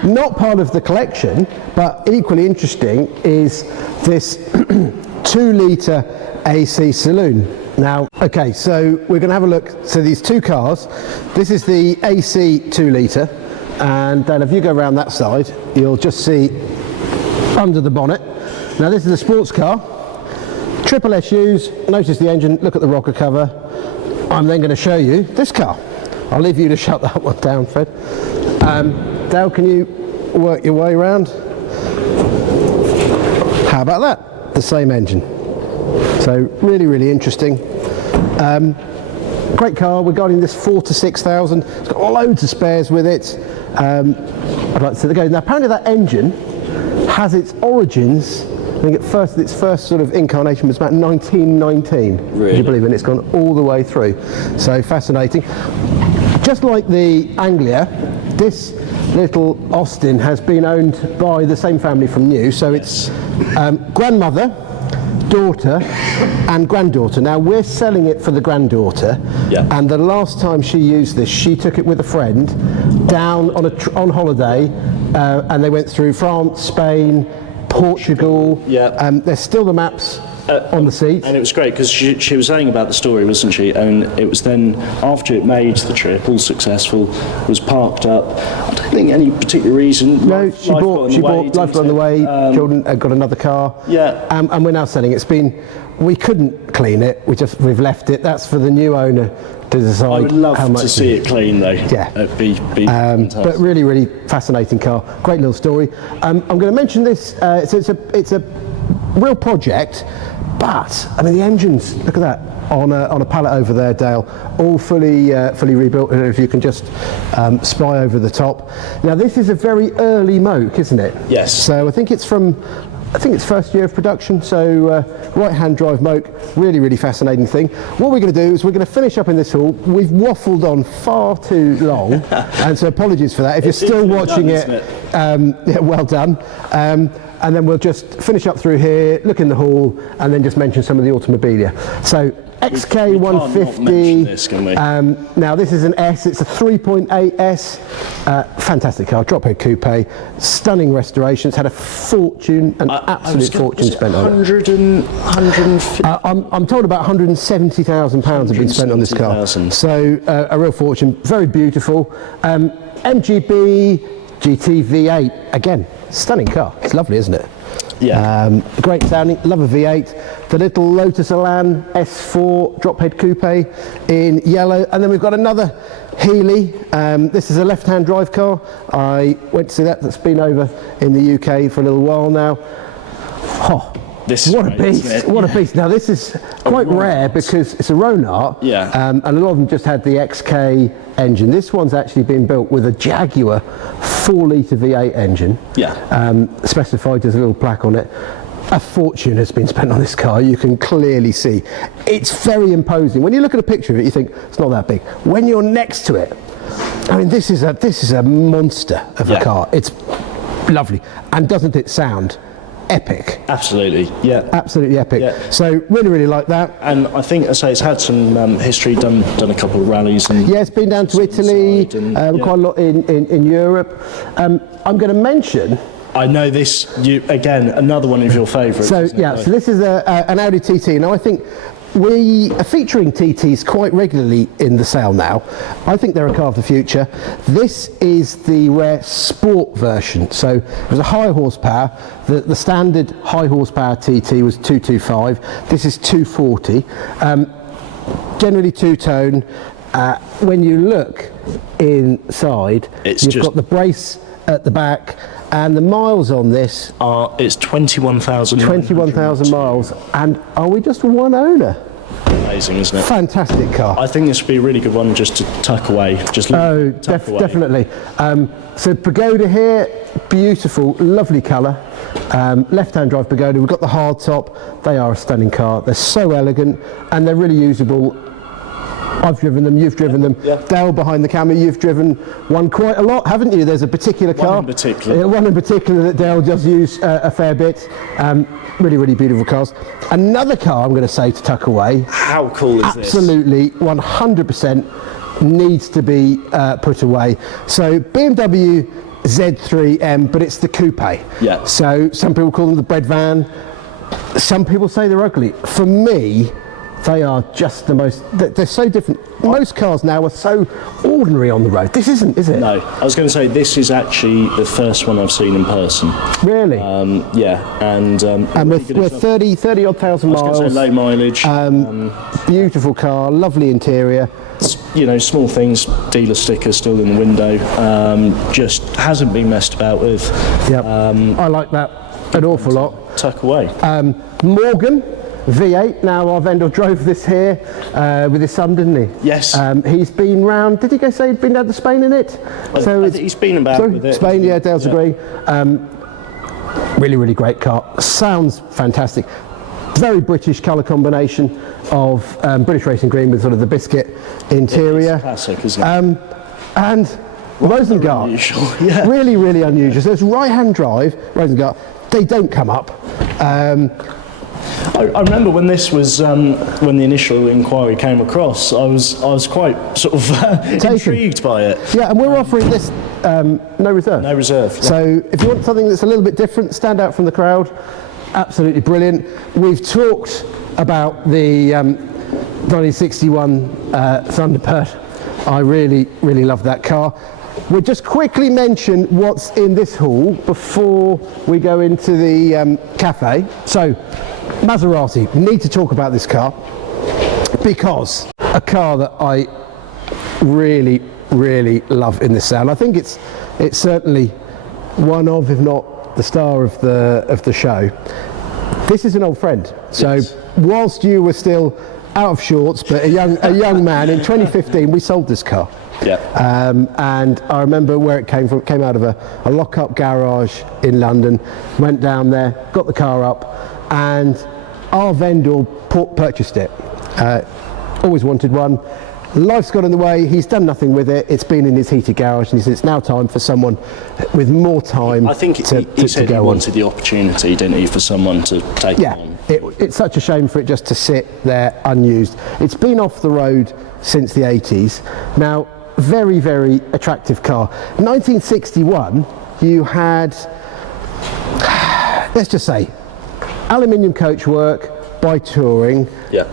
Not part of the collection, but equally interesting is this 2-litre AC saloon. Now, okay, so we're going to have a look. So these 2 cars. This is the AC 2-litre. And then if you go around that side, you'll just see under the bonnet. Now this is a sports car, triple SUs. Notice the engine, look at the rocker cover. I'm then going to show you this car. I'll leave you to shut that one down, Fred. Dale, can you work your way around? How about that? The same engine. So really, really interesting. Great car. We're guiding this 4,000 to 6,000. It's got loads of spares with it. I'd like to see the go. Now apparently that engine has its origins, I think its first sort of incarnation was about 1919. Really? Would you believe it? And it's gone all the way through. So fascinating. Just like the Anglia, this little Austin has been owned by the same family from new. So it's grandmother, daughter and granddaughter. Now we're selling it for the granddaughter, and the last time she used this, she took it with a friend down on holiday, and they went through France, Spain, Portugal. There's still the maps on the seat. And it was great because she was saying about the story, wasn't she? And it was then after it made the trip, all successful, was parked up. I don't think any particular reason. No, she bought Life Got on the Way. Jordan got another car. Yeah. And we're now selling it. We couldn't clean it. We've left it. That's for the new owner to decide. I would love how much to see it clean though. Yeah. It'd be fantastic. But really fascinating car. Great little story. I'm going to mention this. It's a real project, but I mean the engines. Look at that on a pallet over there, Dale. All fully rebuilt. I don't know if you can just spy over the top. Now this is a very early moke, isn't it? Yes. So I think it's first year of production, so right-hand drive moke, really fascinating thing. What we're going to do is we're going to finish up in this hall. We've waffled on far too long, and so apologies for that. If you're still watching it, yeah, well done. And then we'll just finish up through here, look in the hall, and then just mention some of the Automobilia. So XK150. This, can we? Now this is an S. It's a 3.8 S. Fantastic car, drop head coupe, stunning restoration. It's had a fortune, an absolute fortune spent on it. 150. I'm told about £170,000 have been spent on this car. So a real fortune. Very beautiful. MGB GT V8 again. Stunning car. It's lovely, isn't it? Yeah. Great sounding. Love a V8. The little Lotus Elan S4 drop head coupe in yellow, and then we've got another Healy. This is a left-hand drive car. I went to see that. That's been over in the UK for a little while now. Oh, this is what great, a beast! What a beast! Now this is quite rare because it's a Ronart, yeah. And a lot of them just had the XK engine. This one's actually been built with a Jaguar 4-litre V8 engine. Yeah. Specified, there's a little plaque on it. A fortune has been spent on this car. You can clearly see it's very imposing. When you look at a picture of it, you think it's not that big. When you're next to it, I mean, this is a monster of a car. It's lovely, and doesn't it sound epic? Absolutely, yeah. Absolutely epic. Yeah. So really like that. And I think, as I say, it's had some history, done a couple of rallies. And yeah, it's been down to Italy, quite a lot in Europe. I'm going to mention... I know this, again, another one of your favourites. So yeah, so this is an Audi TT. Now I think we are featuring TTs quite regularly in the sale now. I think they're a car of the future. This is the rare sport version. So it was a high horsepower. The standard high horsepower TT was 225. This is 240. Generally two-tone. When you look inside, you've got the brace at the back. And the miles on this it's 21,000. 21,000 miles, and are we just one owner? Amazing, isn't it? Fantastic car. I think this would be a really good one just to tuck away. Just tuck away. Definitely. So Pagoda here, beautiful, lovely colour. Left-hand drive Pagoda. We've got the hard top. They are a stunning car. They're so elegant, and they're really usable. I've driven them, you've driven them. Yeah. Dale behind the camera, you've driven one quite a lot, haven't you? There's a particular car. One in particular that Dale does use a fair bit. Really beautiful cars. Another car I'm going to say to tuck away. How cool is this? Absolutely, 100% needs to be put away. So BMW Z3M, but it's the coupe. Yeah. So some people call them the bread van. Some people say they're ugly. For me, they are just the most, they're so different. Most cars now are so ordinary on the road. This isn't, is it? No, I was going to say this is actually the first one I've seen in person. Really? Yeah, and we're 30 odd thousand miles. I was going to say low mileage. Beautiful car, lovely interior. You know, small things, dealer sticker still in the window, just hasn't been messed about with. Yep. I like that an awful lot. Tuck away. Morgan V8. Now our vendor drove this here with his son, didn't he? Yes. He's been round. Did he say he'd been down to Spain in it? He's been about with it. Spain, yeah. Dale's agree. Really great car. Sounds fantastic. Very British colour combination of British racing green with sort of the biscuit interior. It's classic, isn't it? And Rosengart. Yeah. Really unusual. So it's right-hand drive. Rosengart. They don't come up. I remember when this was when the initial inquiry came across, I was quite sort of intrigued by it. Yeah, and we're offering this no reserve. No reserve. So if you want something that's a little bit different, stand out from the crowd, absolutely brilliant. We've talked about the 1961 Thunderbird. I really love that car. We'll just quickly mention what's in this hall before we go into the cafe. So, Maserati, we need to talk about this car because a car that I really love in this sound. I think it's certainly one of, if not the star of the show. This is an old friend. So, yes. Whilst you were still out of shorts, but a young man, in 2015 we sold this car. Yeah. And I remember where it came from. It came out of a lock-up garage in London. Went down there, got the car up, and our vendor purchased it. Always wanted one. Life's got in the way. He's done nothing with it. It's been in his heated garage, and he said it's now time for someone with more time. I think he said he wanted the opportunity, didn't he, for someone to take it on. It's such a shame for it just to sit there unused. It's been off the road since the 80s. Now, very attractive car. 1961, you had, let's just say, aluminium coachwork by Touring. Yeah.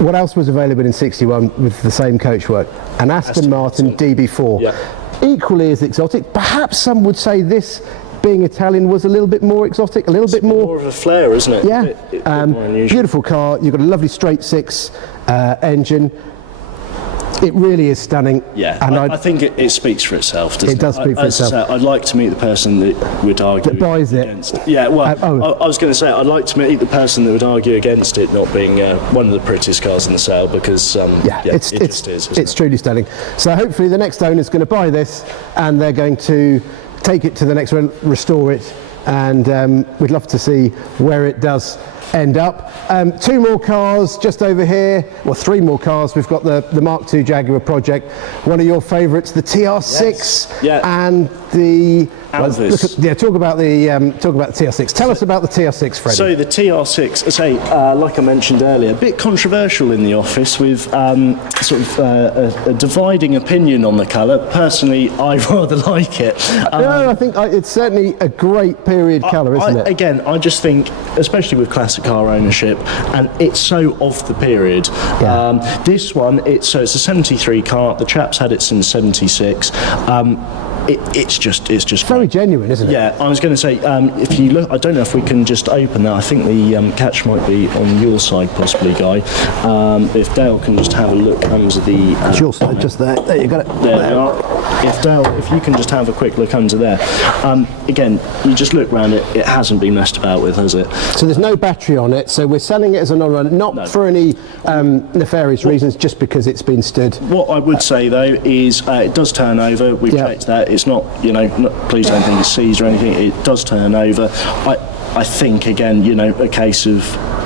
What else was available in 61 with the same coachwork? An Aston Martin DB4. Yeah. Equally as exotic. Perhaps some would say this, being Italian, was a little bit more exotic, a little bit more of a flair, isn't it? Yeah. A bit more unusual. Beautiful car. You've got a lovely straight six engine. It really is stunning. Yeah, and I think it speaks for itself, doesn't it? It does speak for itself. I'd like to meet the person that would argue that buys against it. Yeah, well, I was going to say, I'd like to meet the person that would argue against it not being one of the prettiest cars in the sale, because it just is. It's truly stunning. So hopefully the next owner is going to buy this, and they're going to take it to the next one, restore it, and we'd love to see where it does end up. Two more cars just over here, well, three more cars. We've got the Mark II Jaguar Project, one of your favourites, the TR6, and the Alvis. Talk about the TR6. Tell us about the TR6, Freddie. So the TR6, like I mentioned earlier, a bit controversial in the office with a dividing opinion on the colour. Personally, I rather like it. I think it's certainly a great period colour, isn't it? Again, I just think, especially with classic car ownership, and it's so of the period. Yeah. This one, it's a 73 car. The chaps had it since 76. It's just very genuine, isn't it? Yeah, I was going to say, if you look, I don't know if we can just open that. I think the catch might be on your side, possibly, Guy. If Dale can just have a look under the. It's your side, just there. There you got it. There we are. If Dale, if you can just have a quick look under there. Again, you just look around it. It hasn't been messed about with, has it? So there's no battery on it. So we're selling it as a non-runner, not for any nefarious reasons, just because it's been stood. What I would say though is it does turn over. We've checked that. It's not, please don't think it's seized or anything. It does turn over. I think, again, a case of,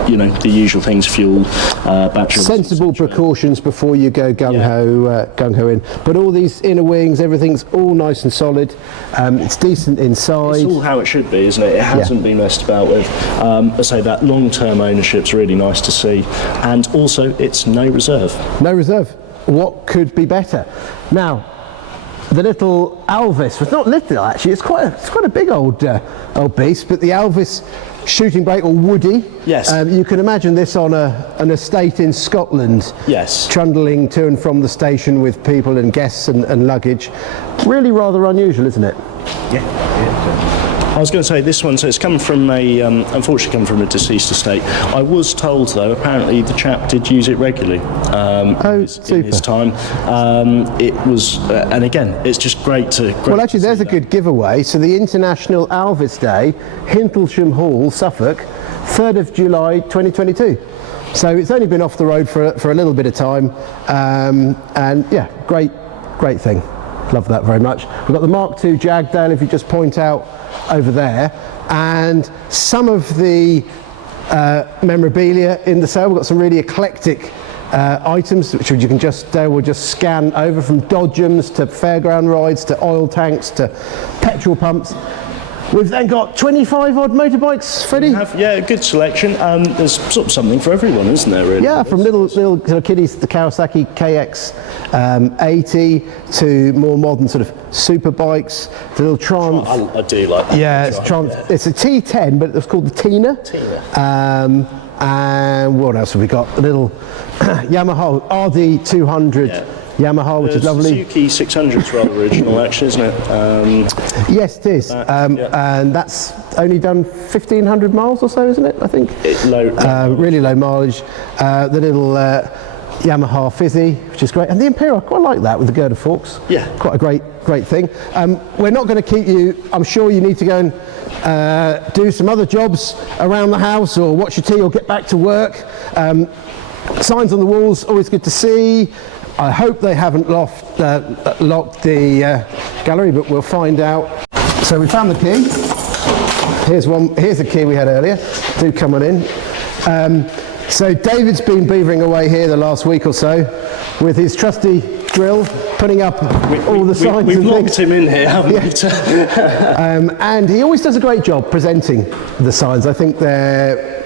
the usual things, fuel, battery. Sensible precautions before you go gung-ho in. But all these inner wings, everything's all nice and solid. It's decent inside. It's all how it should be, isn't it? It hasn't been messed about with. I say that long-term ownership's really nice to see. And also, it's no reserve. No reserve. What could be better? Now, the little Alvis, it's not little actually, it's quite a big old beast, but the Alvis shooting brake, or Woody. Yes. You can imagine this on an estate in Scotland. Yes. Trundling to and from the station with people and guests and luggage. Really rather unusual, isn't it? Yeah. I was going to say this one, so it's come from unfortunately come from a deceased estate. I was told though, apparently the chap did use it regularly in his time. It was, and again, it's just great to. Well, actually, there's a good giveaway. So the International Alvis Day, Hintlesham Hall, Suffolk, 3rd of July 2022. So it's only been off the road for a little bit of time, and yeah, great thing. Love that very much. We've got the Mark II Jag, Dale, if you just point out over there, and some of the memorabilia in the sale. We've got some really eclectic items which you can Dale will just scan over, from dodgems to fairground rides to oil tanks to petrol pumps. We've then got 25 odd motorbikes, Freddie. Yeah, a good selection. There's sort of something for everyone, isn't there, really? Yeah, from little sort of kiddies, the Kawasaki KX 80 to more modern sort of super bikes, the little Triumph. I do like that. Yeah, it's Triumph. It's a T10, but it's called the Tina. And what else have we got? A little Yamaha RD200 Yamaha, which is lovely. Suzuki 600's rather original, actually, isn't it? Yes, it is. And that's only done 1,500 miles or so, isn't it? I think. Really low mileage. The little Yamaha Fizzy, which is great, and the Imperial. I quite like that with the girder forks. Yeah, quite a great thing. We're not going to keep you. I'm sure you need to go and do some other jobs around the house, or watch your tea, or get back to work. Signs on the walls, always good to see. I hope they haven't locked the gallery, but we'll find out. So we found the key. Here's the key we had earlier. Do come on in. So David's been beavering away here the last week or so with his trusty drill, putting up all the signs. We've and locked him in here, haven't we? And he always does a great job presenting the signs. I think they're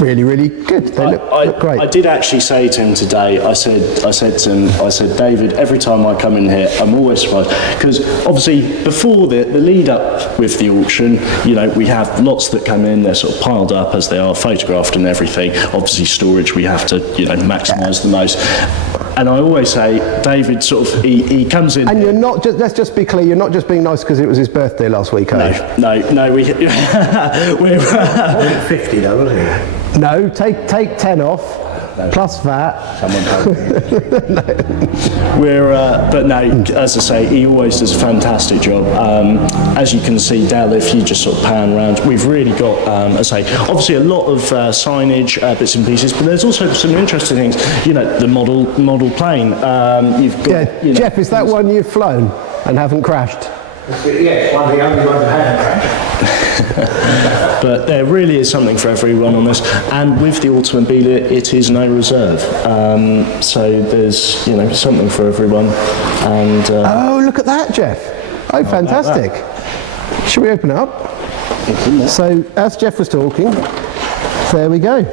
really good. They look great. I did actually say to him today, I said to him, David, every time I come in here, I'm always surprised, because obviously before the lead up with the auction, you know, we have lots that come in, they're sort of piled up as they are, photographed and everything. Obviously storage, we have to, you know, maximise the most. And I always say, David sort of, he comes in. And you're not just, let's just be clear, you're not just being nice because it was his birthday last week, are you? No, we're 50 though, wasn't it? No, take 10 off, plus that. But no, as I say, he always does a fantastic job. As you can see, Dale, if you just sort of pan around, we've really got, as I say, obviously a lot of signage, bits and pieces, but there's also some interesting things. You know, the model plane. You've got. Yeah, you know, Jeff, is that one you've flown and haven't crashed? Yeah, one of the only ones that haven't crashed. But there really is something for everyone on this, and with the Automobilia, it is no reserve. So there's, you know, something for everyone. And oh, look at that, Jeff! Oh, fantastic! Should we open it up? So, as Jeff was talking, there we go.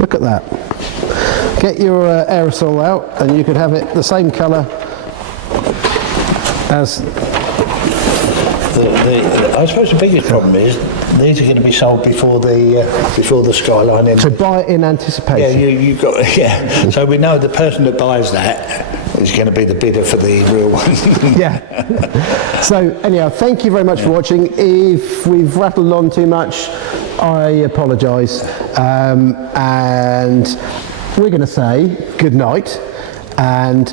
Look at that. Get your aerosol out, and you could have it the same colour as. I suppose the biggest problem is these are going to be sold before the Skyline ends. To buy it in anticipation. Yeah, you've got. Yeah, so we know the person that buys that is going to be the bidder for the real one. Yeah. So anyhow, thank you very much for watching. If we've rattled on too much, I apologise, and we're going to say good night. And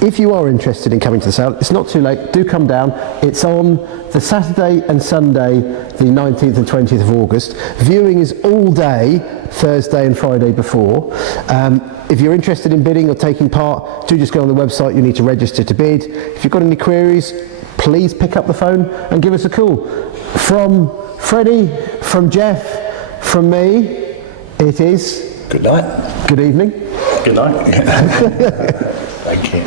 if you are interested in coming to the sale, it's not too late. Do come down. It's on the Saturday and Sunday, the 19th and 20th of August. Viewing is all day, Thursday and Friday before. If you're interested in bidding or taking part, do just go on the website. You need to register to bid. If you've got any queries, please pick up the phone and give us a call. From Freddie, from Jeff, from me, it is... Good night. Good evening. good night. Thank you.